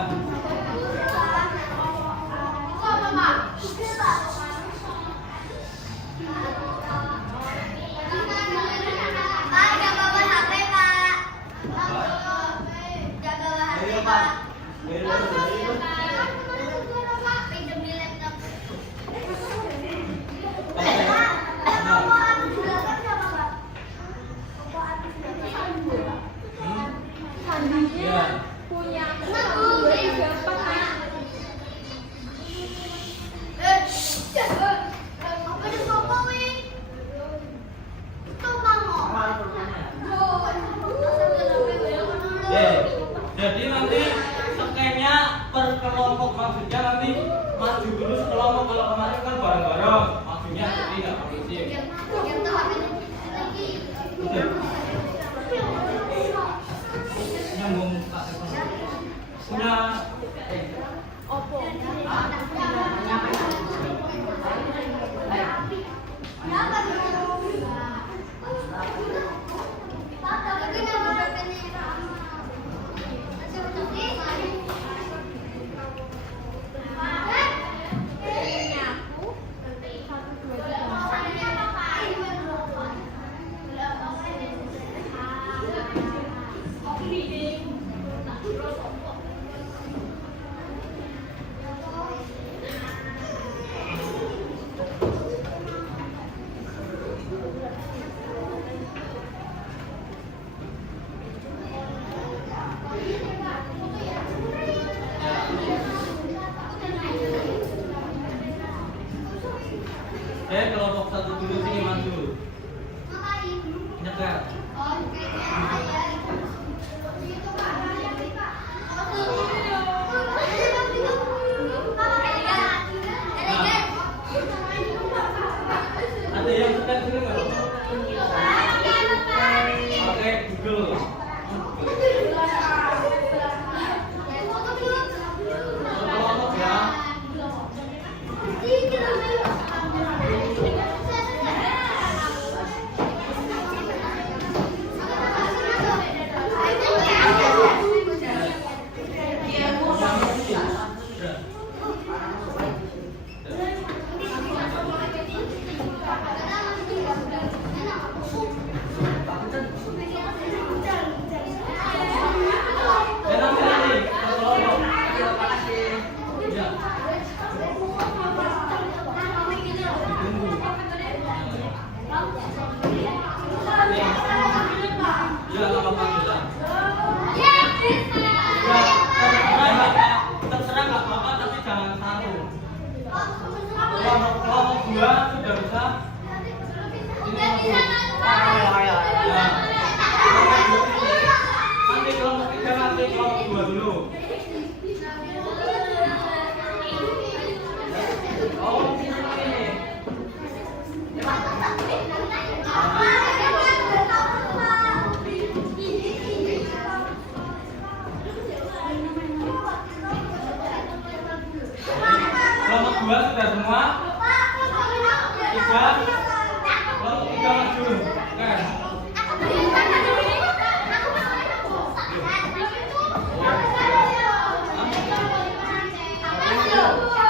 Jadi nanti skennya per kelompok, maksudnya nanti maju dulu sekelompok. Kalau kemarin kan bareng-bareng, maksudnya jadi nggak kondusif. Nyambung Kak Stefan. Punya Oppo. Kelompok 1 dulu sini maju. Nyegar. Ada yang sekat dulu nggak? Oke, Google. Kelompok ya. Terserah nggak apa-apa, tapi jangan satu. Kelompok 2 sudah bisa. Nanti kelompok 3, nanti kelompok 2 dulu. Oh, ini. Kelompok 2 sudah semua? 3? Kelompok 3 maju. Oke. Hah?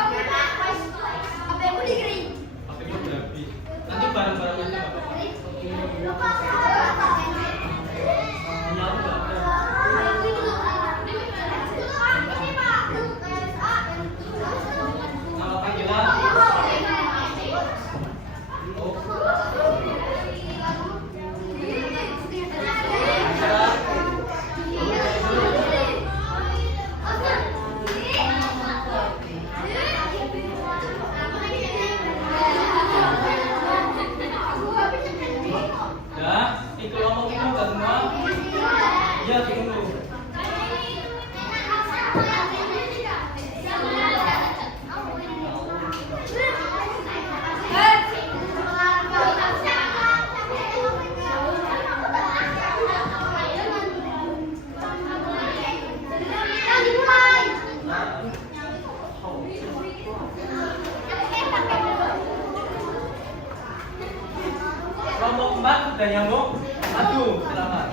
Kelompok 4 sudah nyambung. Maju, silakan.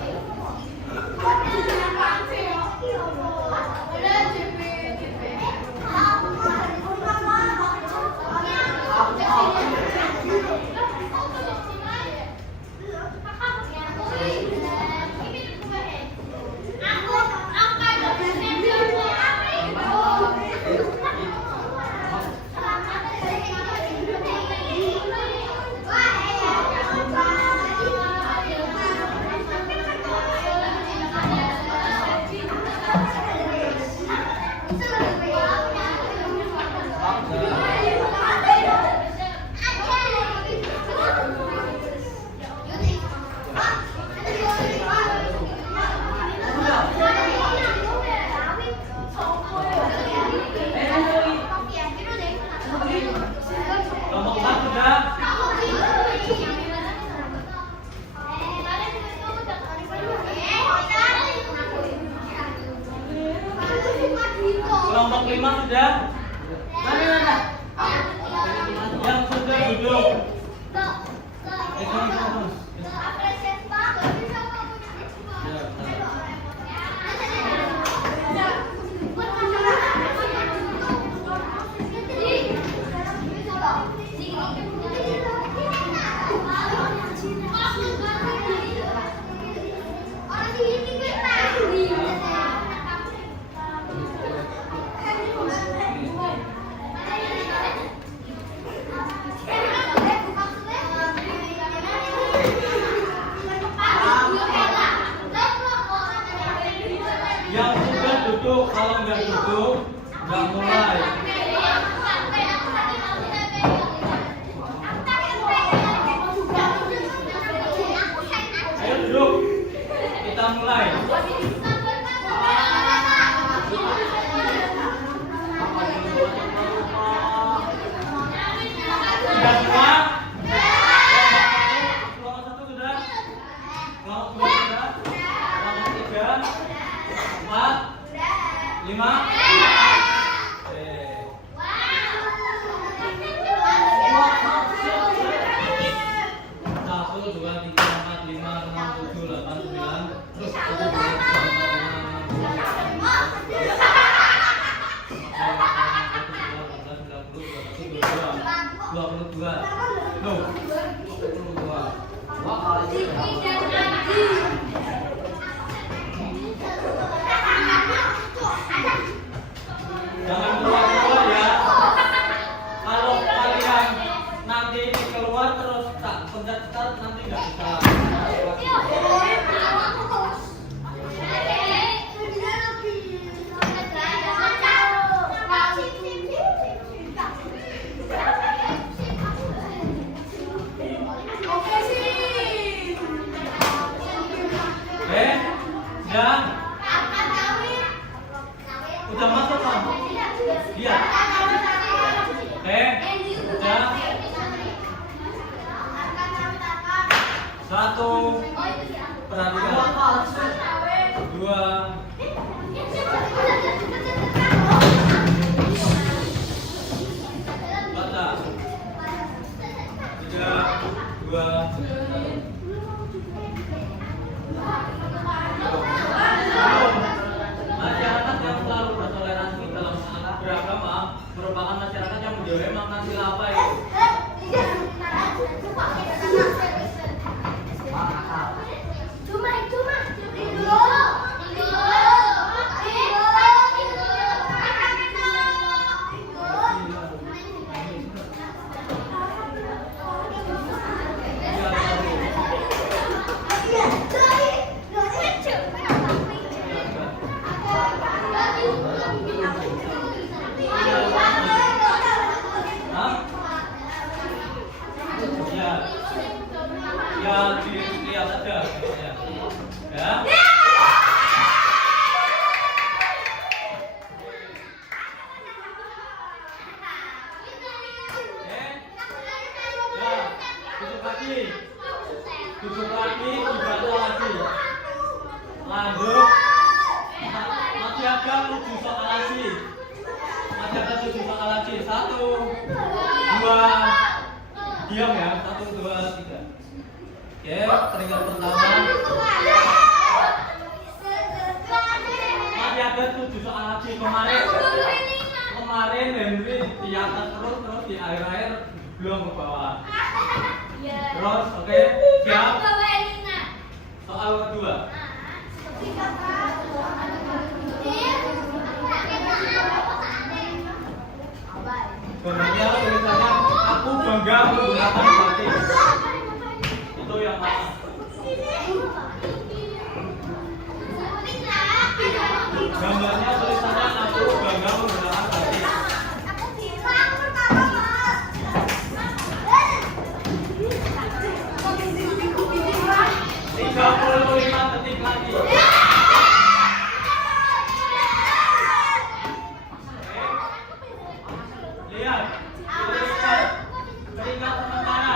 Kelompok 4 sudah. Kelompok 5 sudah. Mana? Yang sudah duduk. Yang sudah duduk, kalau nggak duduk, nggak mulai. Ayo duduk, kita mulai. Sudah semua? Kelompok 1 sudah? Kelompok 2 sudah? Kelompok 3? 4? 5? Satu, dua, tiga, empat, lima, enam, tujuh, delapan, sembilan. Terus satu, dua, tiga, empat, lima, 22. Loh, 22. Wah, kalau itu. Jangan keluar-keluar ya. Kalau kalian nanti keluar terus tak pencet start nanti nggak bisa. Ya, udah masuk kan? Iya. Udah. 1. Perhatikan. 2. Baca. 3, 2, 1. Masyarakat yang selalu bertoleransi dalam beragama merupakan masyarakat yang menjauhi makna khilafah itu. Ya, dilihat aja. Ya. Duduk lagi, dibaca lagi. Lanjut. Masih ada 7 soal lagi. Masih ada 7 soal lagi. 1, 2, diam ya. 1, 2, 3. Oke, teringat pertama. Masih ada 7 soal lagi kemarin. Kemarin Henry di atas terus di akhir-akhir belum ke bawah. Terus oke, siap. Soal kedua. Gambarnya tulisannya aku bangga menggunakan batik. Itu yang mana? Gambarnya tulisannya aku bangga menggunakan batik. 35 detik lagi. Lihat, teringat sementara.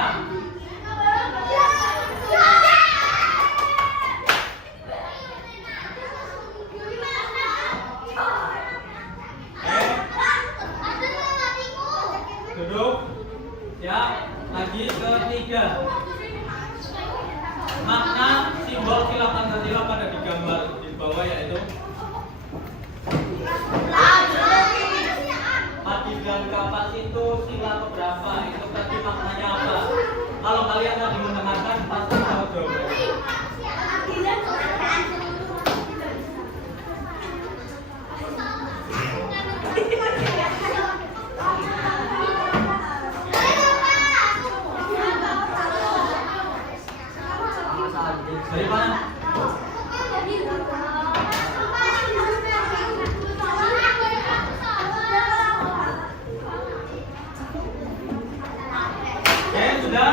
Duduk. Ya, lagi ketiga. Makna simbol khilafah Pancasila pada digambar di bawah yaitu Padi dan kapas itu sila keberapa? Itu tadi maknanya apa? Kalau kalian tadi mendengarkan pasti tahu jawabannya. Dari mana? Oke, sudah?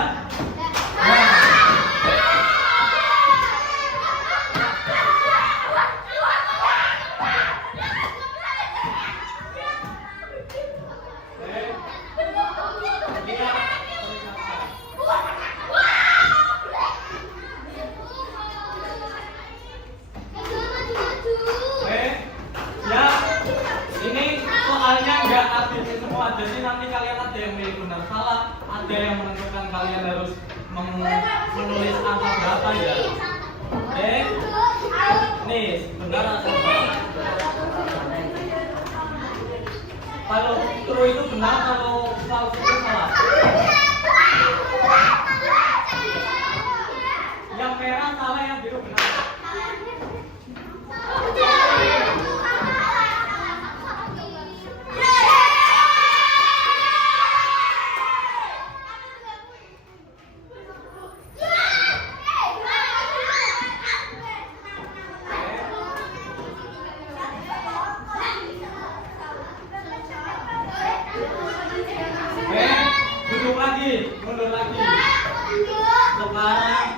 Jadi nanti kalian ada yang milih benar salah, ada yang menentukan kalian harus menulis angka berapa ya. Oke, nih benar atau salah? Kalau true itu benar, kalau false itu salah. Yang merah salah, yang biru benar. Mundur lagi. Sekarang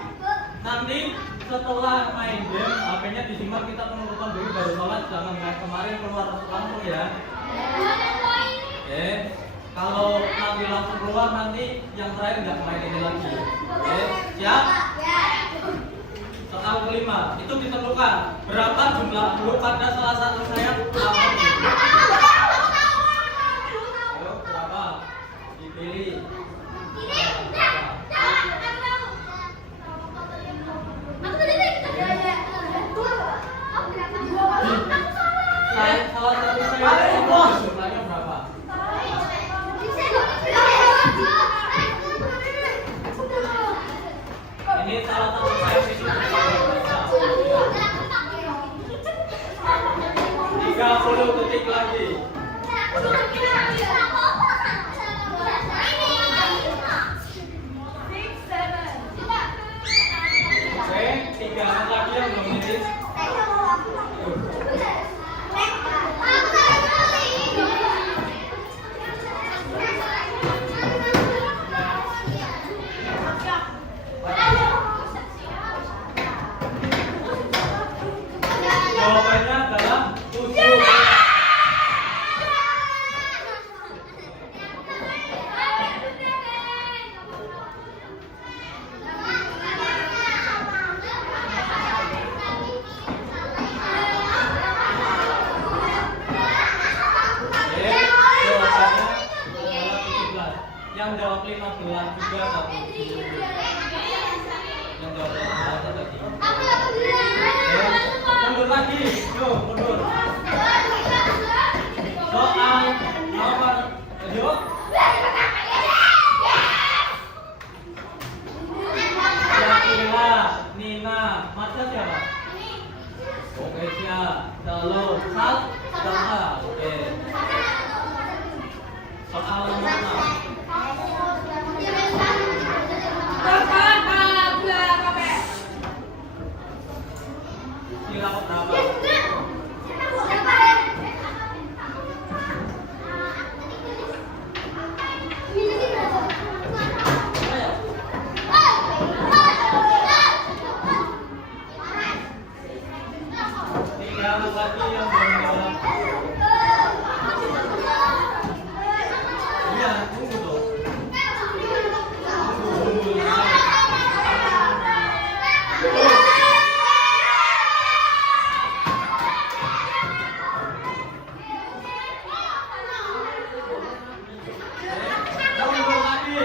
nanti setelah main game, HP-nya disimpan, kita pengurutan dulu baru sholat, jangan kayak kemarin keluar langsung ya. Oke, kalau nanti langsung keluar nanti yang terakhir nggak main ini lagi. Oke, siap? Soal kelima itu ditentukan berapa jumlah huruf pada salah satu sayap alfabet. Ayo, berapa? Dipilih. Salah satu saya jumlahnya berapa? Ini salah satu saya itu 30 detik lagi. Yang jawab 15 juga tadi. Yang jawab 15 tadi. Mundur lagi. Yuk, mundur. Soal nomor yuk. Yakila, Nina, Marta siapa? Oke siap. Lalu Salsa. Oke. Soal nomor 6. Sila berapa? Tinggal lagi yang belum jawab. Iya, tunggu tuh. Tunggu. Tunggu lagi.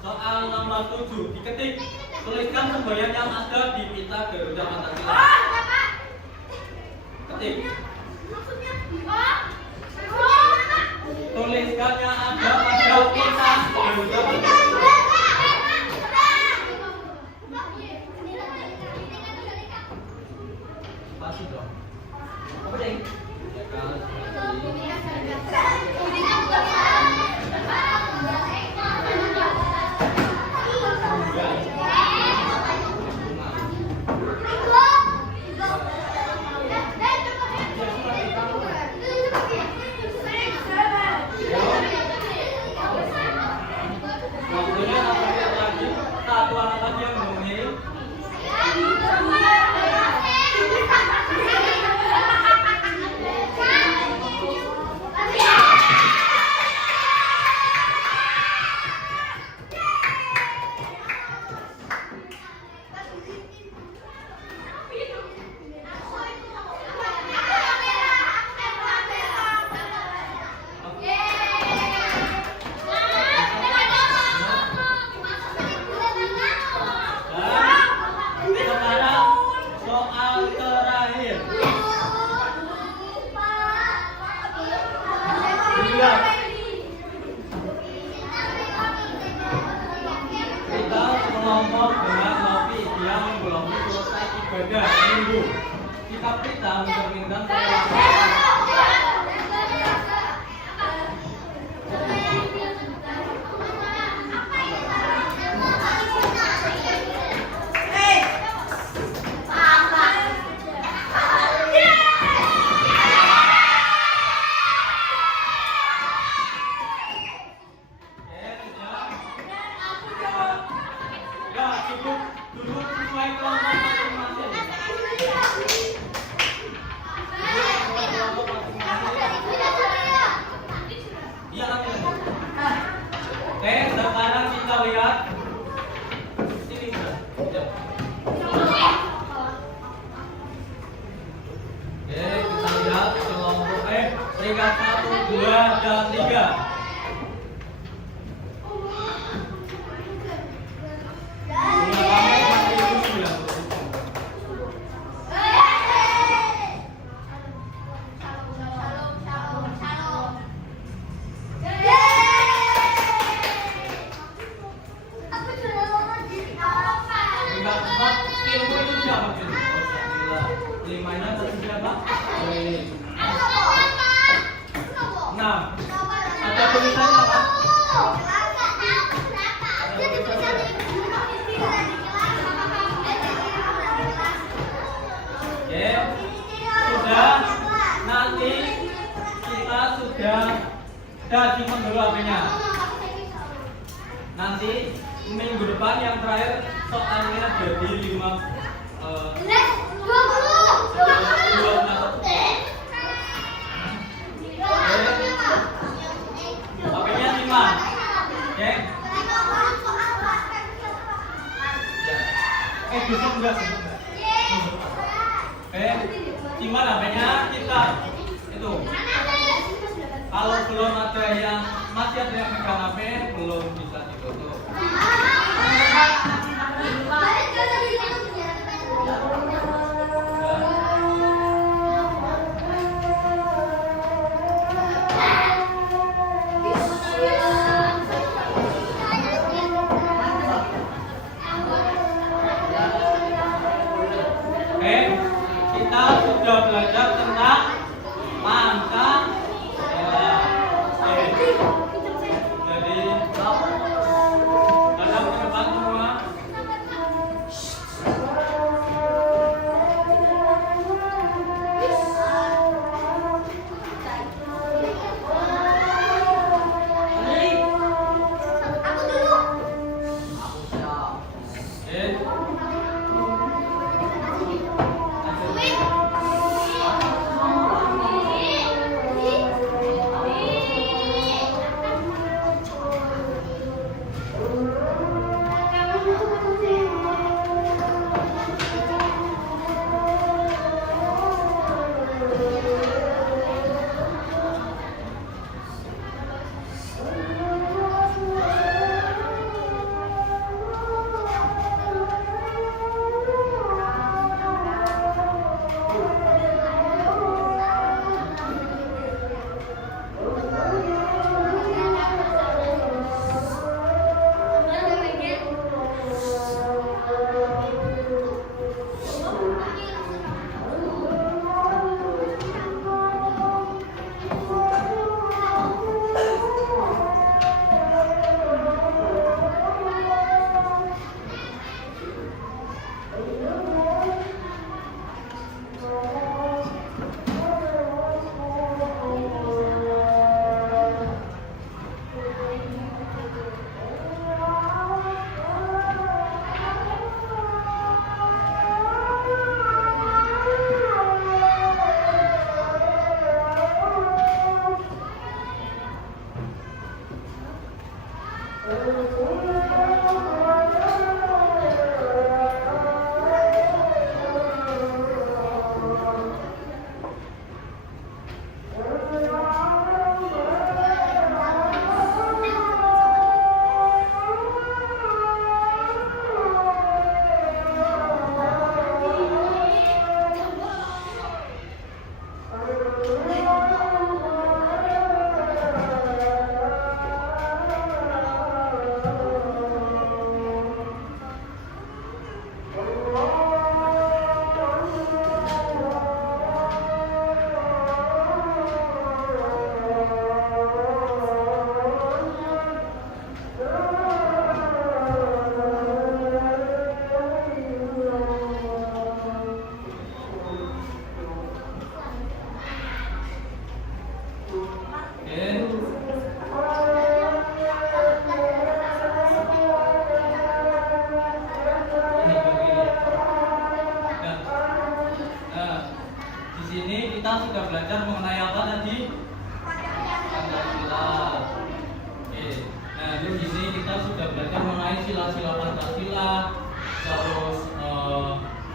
Soal nomor 7 diketik. Tuliskan semboyan yang ada di pita Garuda Pancasila. Ketik. Tuliskan yang ada pada pita Garuda Pancasila. Pasti dong. Apa deh? Ya kalau waktunya apa lagi? Satu anak lagi yang menghubungi. Sekarang soal terakhir. Lihat. Kita kelompok dengan Novi, dia membelongi selesai ibadah minggu. Sikap kita mencerminkan ya cukup duduk sesuai kelompok masing-masing. Iya lagi. Oke, sekarang kita lihat sini udah. Oke, kita lihat kelompok peringkat 1, 2, dan 3. Limanya tersedia Pak? 6. Ada tulisannya Pak? Oke, sudah. Nanti kita sudah simpan dulu HP-nya. Nanti minggu depan yang terakhir soalnya jadi 20. HP-nya simpan. Duduk enggak? Simpan HP-nya kita. Itu. Kalau belum ada yang masih ada yang megang HP, belum bisa ditutup. Oke, kita sudah belajar tentang langkah jadi hadap ke depan semua. Oke. Kita sudah belajar mengenai apa tadi? Pancasila. Oke. Nah, di sini kita sudah belajar mengenai sila-sila Pancasila. Terus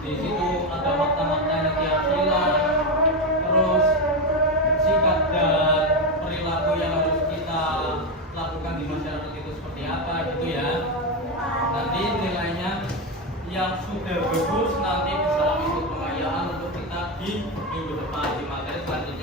di situ ada makna-maknanya tiap sila. Terus sikap dan perilaku yang harus kita lakukan di masyarakat itu seperti apa gitu ya. Nanti nilainya yang sudah bagus nanti bisa ikut pengayaan untuk kita di minggu depan di materi selanjutnya.